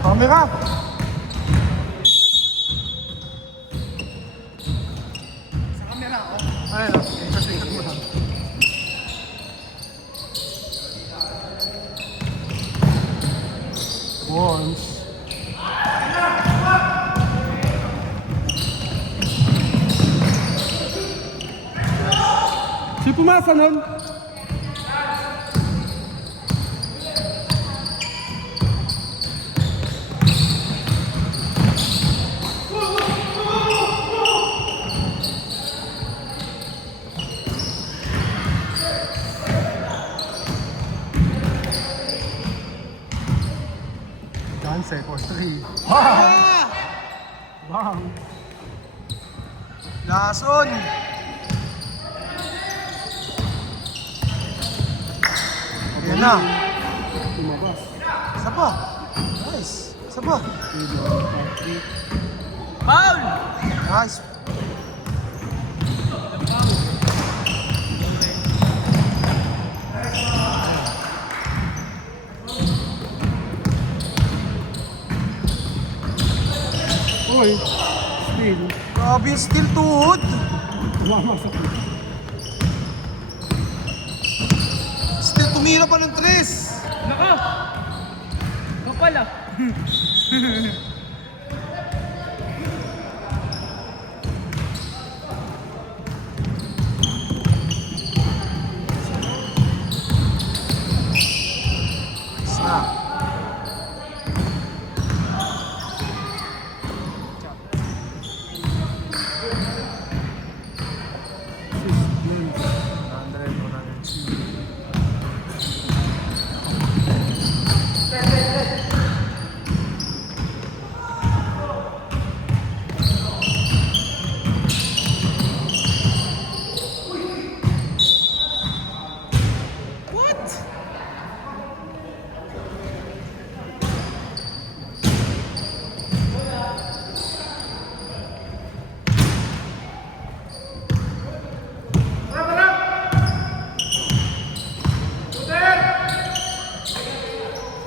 Camera! Sa camera ako? Ayun, ikot mo lang. Once. Si pumasa nun. Chance, cost 3. Wow. Lason. Yan na. Tumabas. Isa pa. Nice. Isa pa. Foul! Nice. Oy, still. Grabe yung steel tuhod. Tumamas ako. Steel tumira pa ng tres. Nako! Kapal ah. Nice na.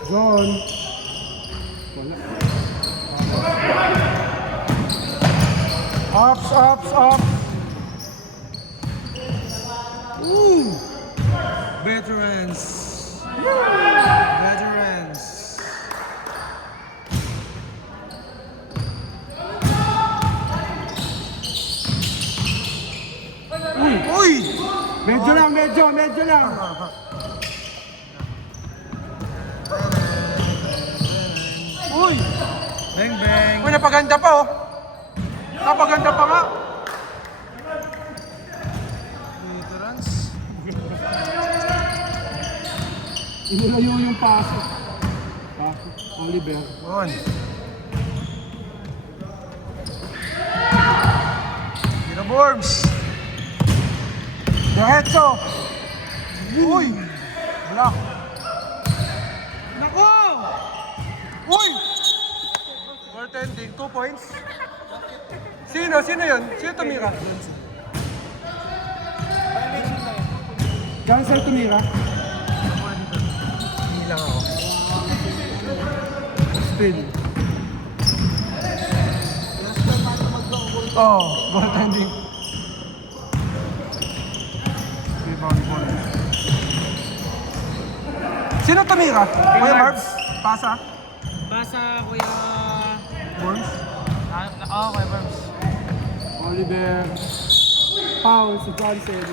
John. Wala. Ups, ups, ups. Ooh! Veterans. Veterans. Uy! Medyo lang, medyo lang. Uy! Bang bang! Uy, napaganda pa oh. Napaganda pa nga. Veterans. Inulayo yung paso. Paso. Oliver. On. Giraborbs. Diretso. Uy! Block. Nako! Uy! Goaltending, 2 points. Sino? Sino yun? Sino tumira? Cancel tumira. Hindi lang ako. Still. Oh, goaltending. Rebound ball. Sino tumira? Kuya Barbs? Pasa? Basa, kuya... Burns? Oo, kuya Barbs. Oliver. Foul si Johnson.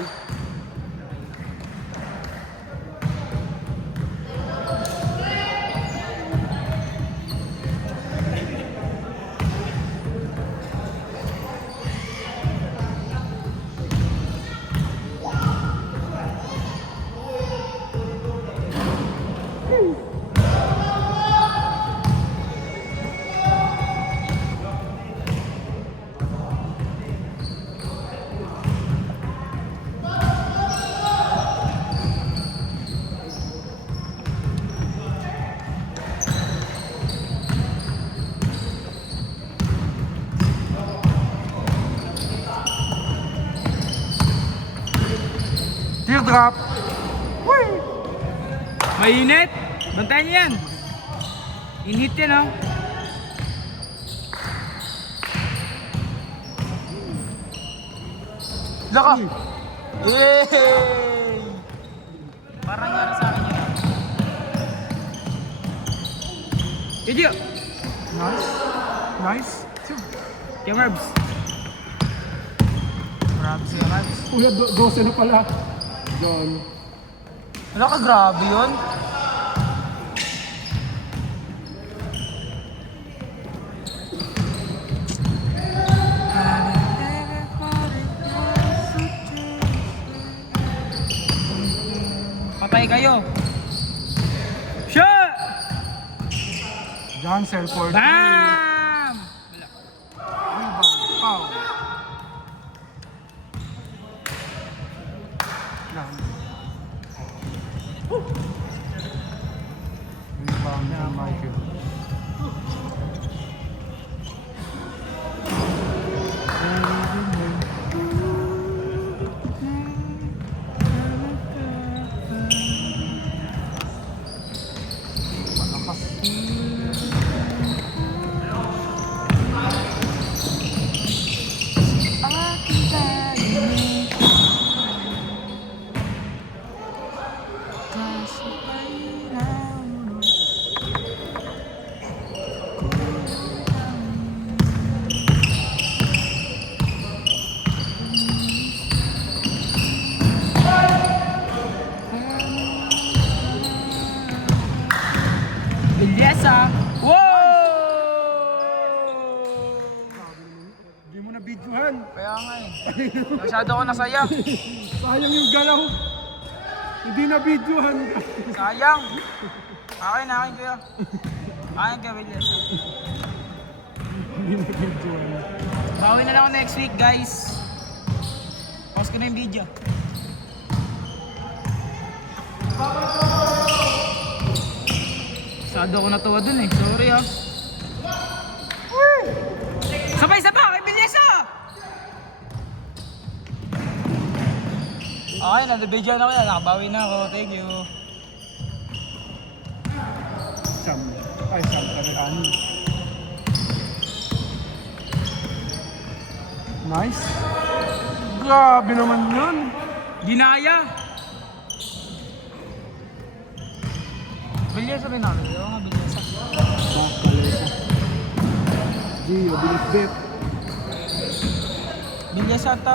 Teardrop. Mainit! Bantayan niyo yan! Inhit yan oh! Laka. Parang nangyari sa akin yun. Video! Nice. Nice. Kuya Barbs. Barbs, kuya Barbs. Kuya, 12 na pala. John. Wala ka, grabe yun. Patay kayo. Shot! Johnson for 3. Bam! Wala. Rebound. Foul. Lang. Rebound na Michael. Belleza! Wow! Hindi mo na videohan. Kaya nga eh. Masyado ako nasaya. Sayang yung galaw. Hindi na videohan. Sayang. Akin kuya. Akin kaya Belleza. Hindi na videohan. Bawi na lang ako next week guys. Pause ko na yung video. Masyado ako natuwa dun eh. Sorry ah. Sabay-sabay kay Belleza! Okay, nabidyo na ko yan. Nakabawi na ako. Thank you. Sam. Ay, Sam. Karihan. Nice. Grabe naman yun. Ginaya! Belleza rin namin. Oo nga, Belleza. Bakalesa. Gio, bilis-bit. Belleza at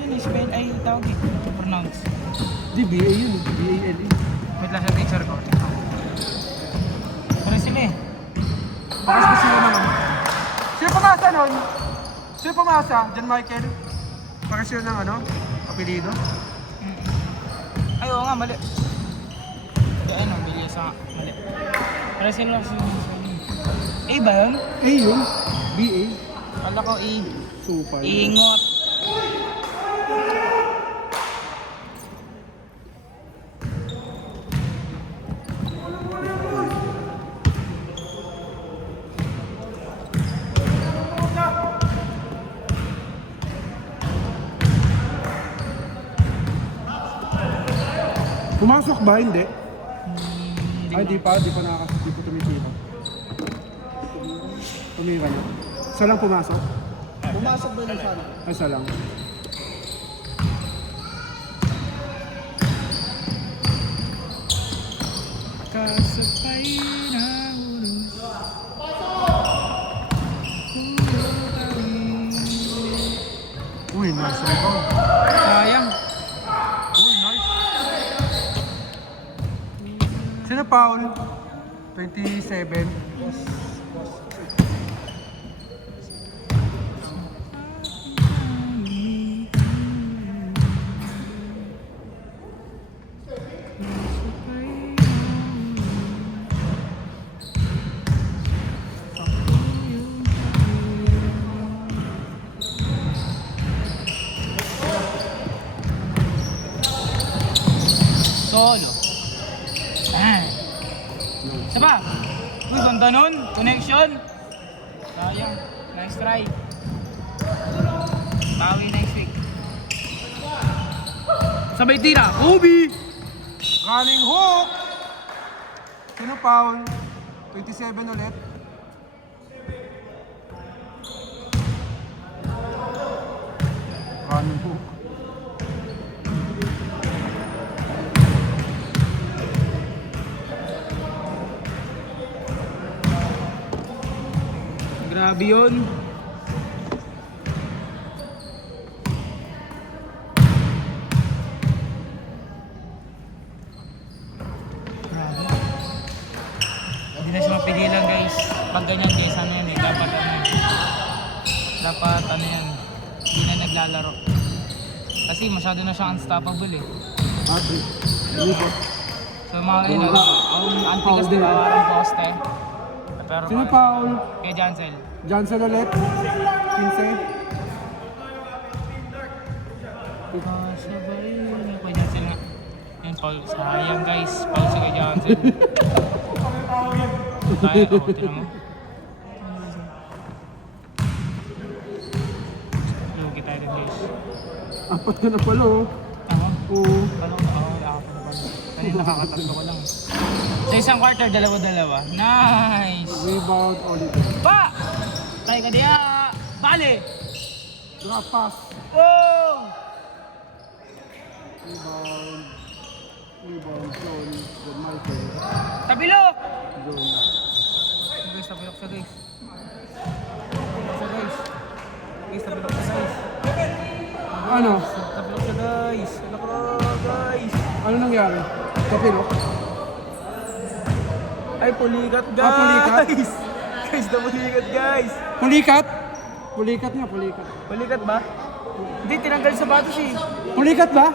yun eh, spell ay tawag eh. Pronounce. Di, BA yun. B-A-L-E. Wait lang sa teacher ko. Ano sila eh? Bakas ba sila naman? Sino pumasa nun? Sino pumasa? John Michael? Bakas sila ng ano? Apelido? Ay oo nga, mali. Ano, Belleza nga. Mali. Para sila lang sila. A ba yun? A yun. B-A. Kala ko E. Super. Ingot. Pumasok ba? Hindi. Ay, di pa nakakasok. Di pa tumitira. Tumira na. Isa lang pumasok? Pumasok ba yung sana? Ay, isa lang. Kasapay na Uy, nice rebound. sayang. Uy, nice. Sino foul? 27. Solo. Isa pa. Uy, ganda nun. Connection. Sayang. Nice try. Bawi next week. Sabay tira. Kobe! Running hook! Sino foul? 27 ulit. Running hook. Grabe yun. dapat ano yan, hindi na naglalaro. Kasi masyado na siyang unstoppable eh. Patrick. Libot. So mga ganyan, ang antigas din ang poste. Pero Sino foul? kay Jansel. Johnson ulit. 15. Sabay, kay Jansel nga. Yun, Paul. Sayang guys, Paul si kay Jansel. Tayo, tinan mo. Lugi tayo din guys. Apat ka na pala oh. Ako? Oo. Wala ko pa na pala. Kanina nakakatatlo ko lang. Sa isang quarter, dalawa-dalawa. Nice! Rebound, Oliver. Pa! Tayo ka diya! Bale! Drop pass. Oh! Rebound. Rebound, John. John Michael. Tabilok! John. Guys, tabilok siya guys. Tabilok siya guys. Guys, tabilok siya guys. Ano? Tabilok siya guys. Tabilok guys. Ano nangyari? Kapilo? Ay, pulikat guys! pulikat? Guys, na pulikat guys! Pulikat? Pulikat niya, pulikat. Pulikat ba? Hindi, tinanggal sa sapatos eh. Pulikat ba?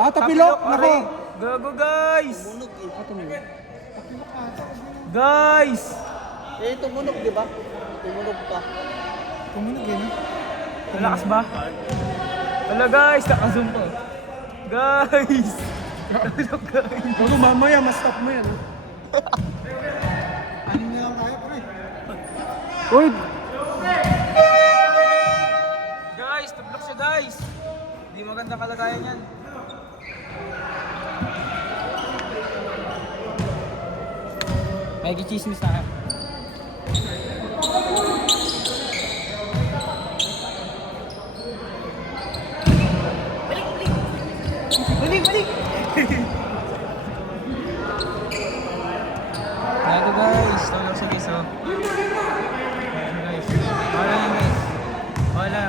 Ah, tapilok? Nako. aray. Gago guys! Ah, tumingin. Guys! Eh, tumunog, di ba? Tumunog pa. Tumunog yun. Malakas ba? Wala guys, naka-zoom po. Guys! Tabilok guys! Bago mamaya, mas-stop mo yan. Ano na lang tayo, pre? Uy! Guys, tablok siya guys! Hindi maganda kalagayan yan. May chismis na. Balik! Ito guys, tulog sa guys oh. Ayan guys. Wala yan guys. Wala.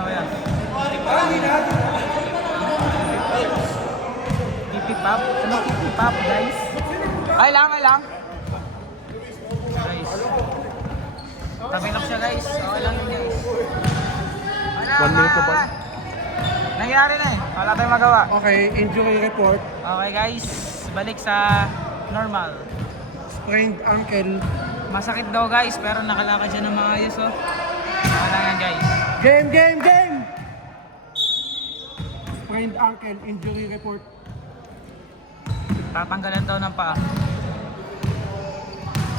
Pipipap? Ano pipipap guys? Ay lang. Guys. Tabilok siya guys. Okay lang yun guys. 1 minute na ba? Nangyari na eh. Wala tayong magawa. Okay, injury report. Okay guys, balik sa normal. Sprained ankle. Masakit daw guys, pero nakalakad siya ng maayos oh. Wala yan guys. Game! Sprained ankle, injury report. Tatanggalan daw ng paa.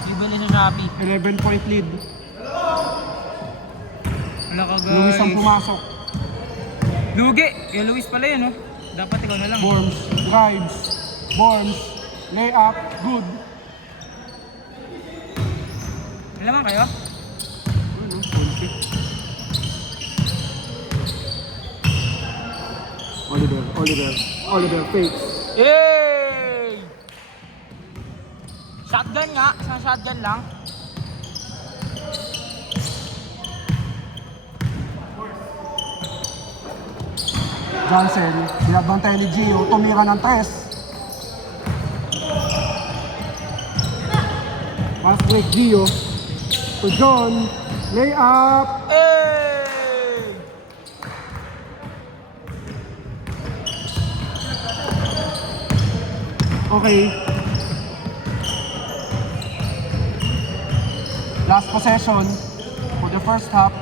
Bibili sa Shopee. 11-point lead. Wala ka guys. Luis ang pumasok. Lugi! Yung Luis pala yun oh. Dapat ikaw na lang. Borms, drives, Borms, layup, good. Alam kayo? Oliver, fakes. Yay! Shotgun nga. Isang shotgun lang. Johnson, binabantay ni Gio, tumira ng 3. Pass break Gio. To John, layup. Hey! Okay. Last possession for the first half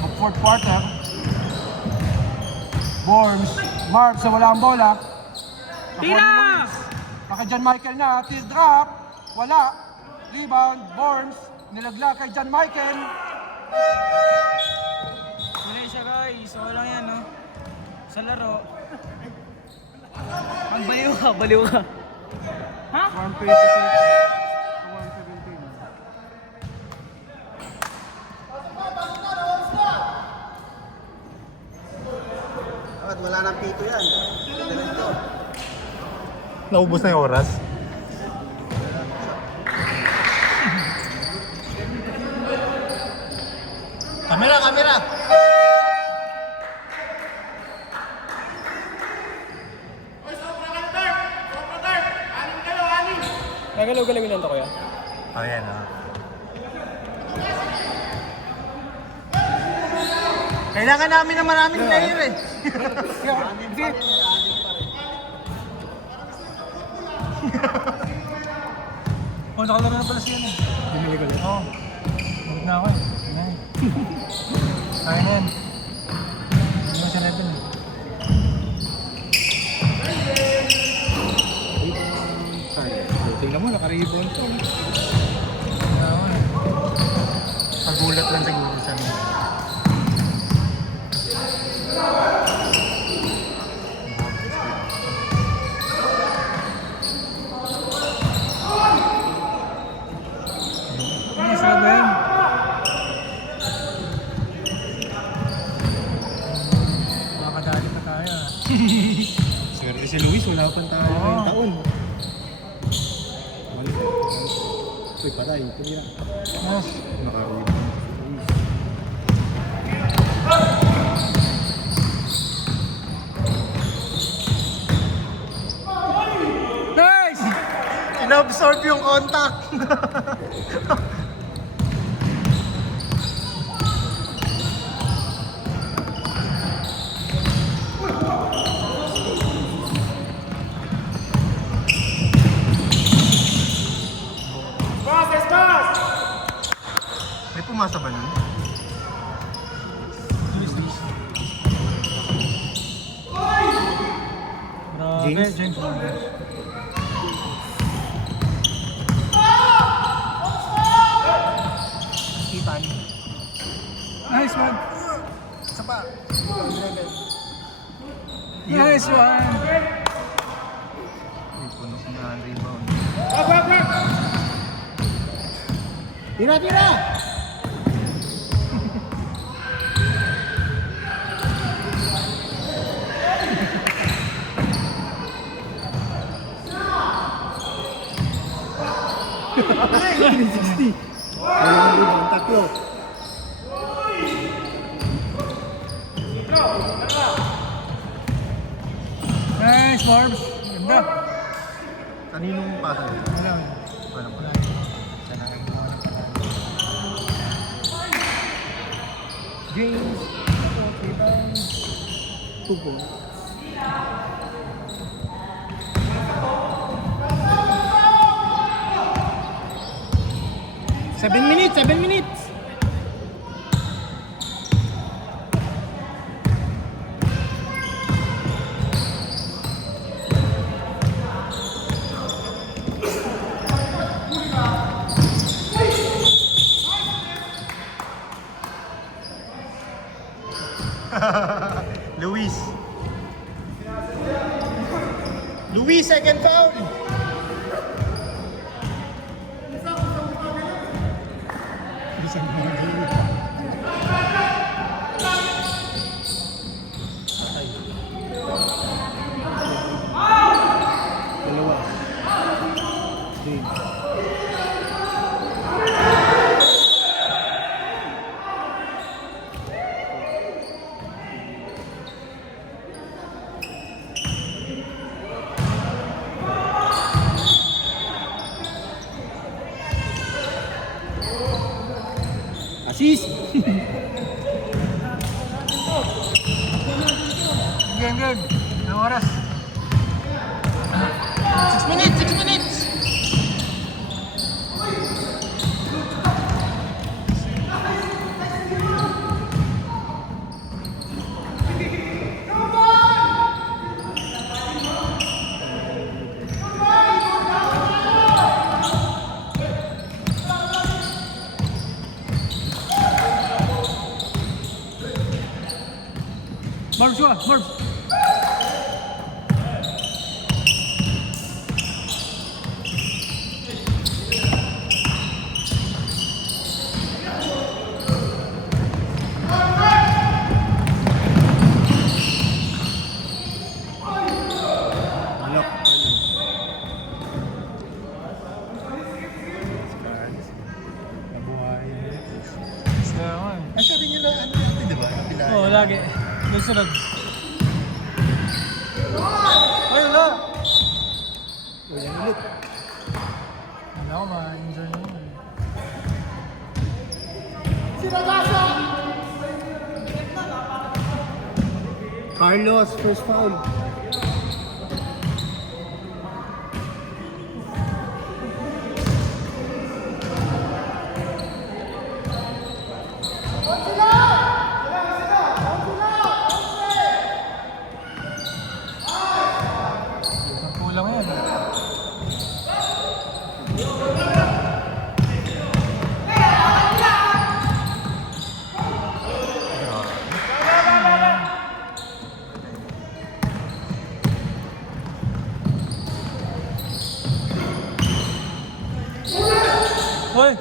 of fourth quarter. Borms, Marv sa wala ang bola. Tira! Naka John Michael na, teardrop, wala. Rebound, Borms, nilaglag kay John Michael. Mali siya guys. So lang yan no. Sa laro. Ang baliw ka. Ha? 126 to 117. Dapat wala nang pito yan. Ganito. Naubos na yung oras. Kamera! Nagalaw-galawin lang to kuya. Oh, yan ah. Kailangan namin ng maraming player eh. Oh, nakalaro na pala siya. Bumili ko lang. Oo. Huwag na ako eh. Ayan. Kaya na yan. Hindi mo siya natin eh. Tingnan mo, naka-rebound to. Kaya ako eh. Pagulat lang siguro sa amin. Ano sa gawin? Makakadali pa tayo ah. Swerte si Luis, wala pang tayo Oo. ngayong taon. Uy, patay. Tumira. Yes. Naka-rebound. Nice! Inabsorb yung contact. May pumasa ba nun? Grabe, James? James. Kita niyo. Nice one. Isa pa. Nice one. Uy, puno ko na ang rebound. Tira, tira! Walang rebound, tatlo. Nice, Marbs. Ganda. Kaninong pasa yun? Wala. Walang pala. Siya na kayo. James. Rebound. 2 points. Seven minutes! Luis. Luis, second foul. Dalawa. James. Assist! Game good. Ilang oras? 6 minutes! 6 minutes! Marbs, Marbs! Malok. Nabuhay. Gusto ko eh. Asya rin yun na ano natin, di ba? Napilayan. Oo, lagi. May sunod. Ay, wala! Yan ulit. Wala ko ma-enjoy na yun. Carlos, first foul. Kulang yan. Hoy!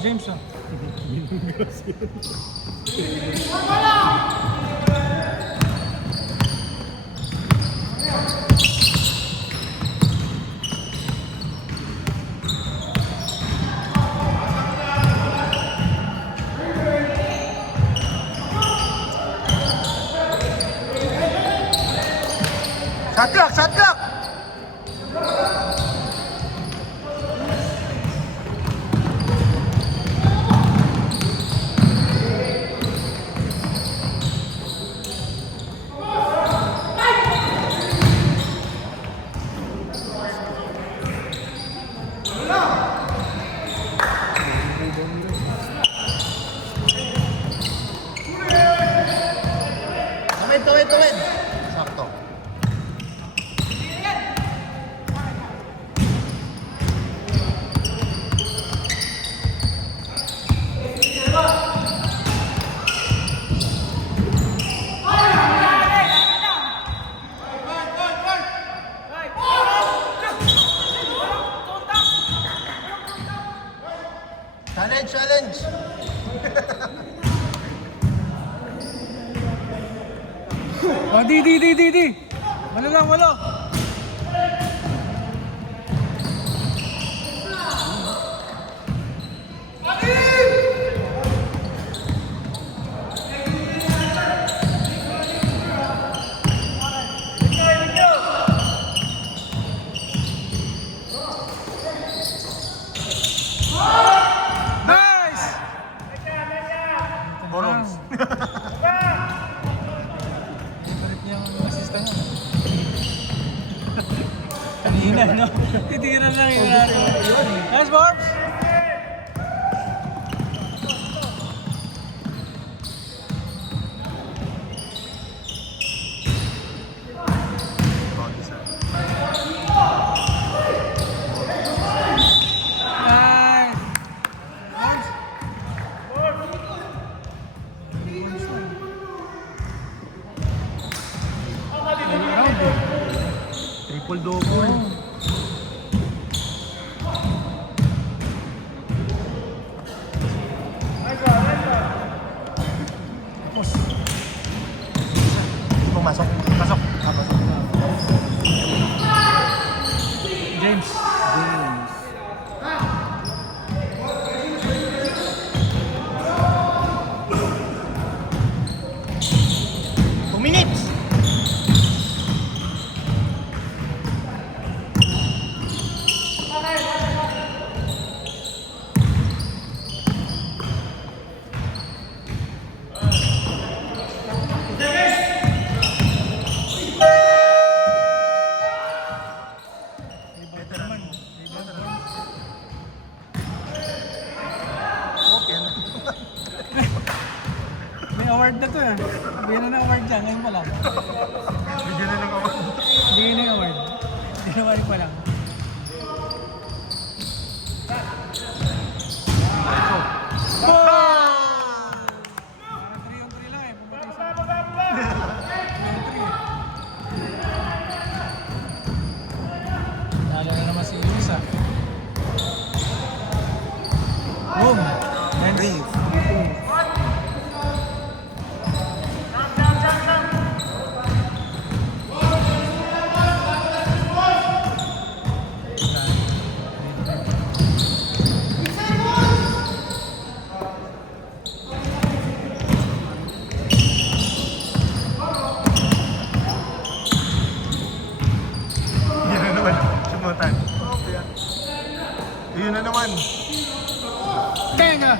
James ah. Shot clock, shot clock! Tawid. Sakto. Challenge! Oh, di. Wala lang, wala. Nice! Borons. Balik niya ang assistant niya. Kanina, no? Titiran lang yung natin. Nice, Barbs! Nice! Barbs! Triple double. Pumasok. Pasok. Pasok. James. Minutes. May award na to eh. Bigyan na ng award dyan, ngayon pa lang. Bigyan na lang ako. Bigyan na yung award. January pa lang. Parang 3-on-3 lang eh. Pumatay sa 3-on-3. Lalo na naman si Luisa. Boom! Nice. Yun na naman. Sumutan. Yun na naman. Tenga!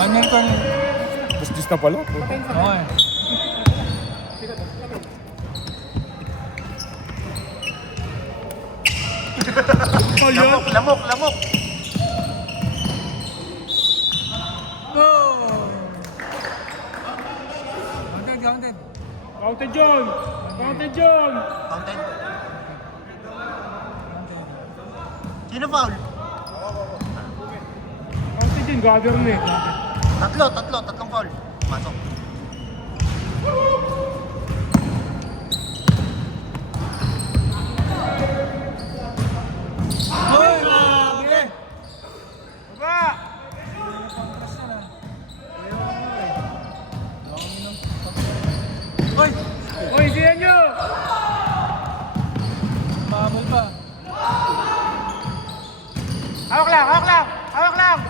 Panel ko ni. Bastos na pala. Oo eh. Lamok. Counted. Counted John! Counted John! Counted. Sino foul? Counted John, gather na eh. Tatlong foul. Masok. Hoy! Grabe! Hoy! Hoy, siya nyo! Mabal pa. Hawak lang!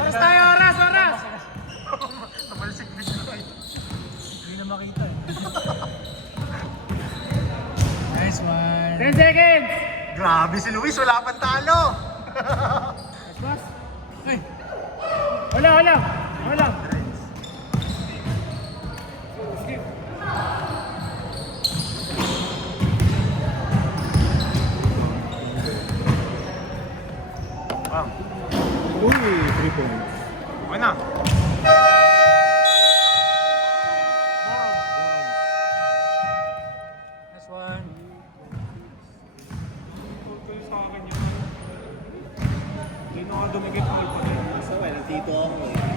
Oras tayo, oras! Tumalsik bigla. Hindi na makita eh. Nice one. 10 seconds! Grabe si Luis, wala pang talo. Pass. Uy! Wala.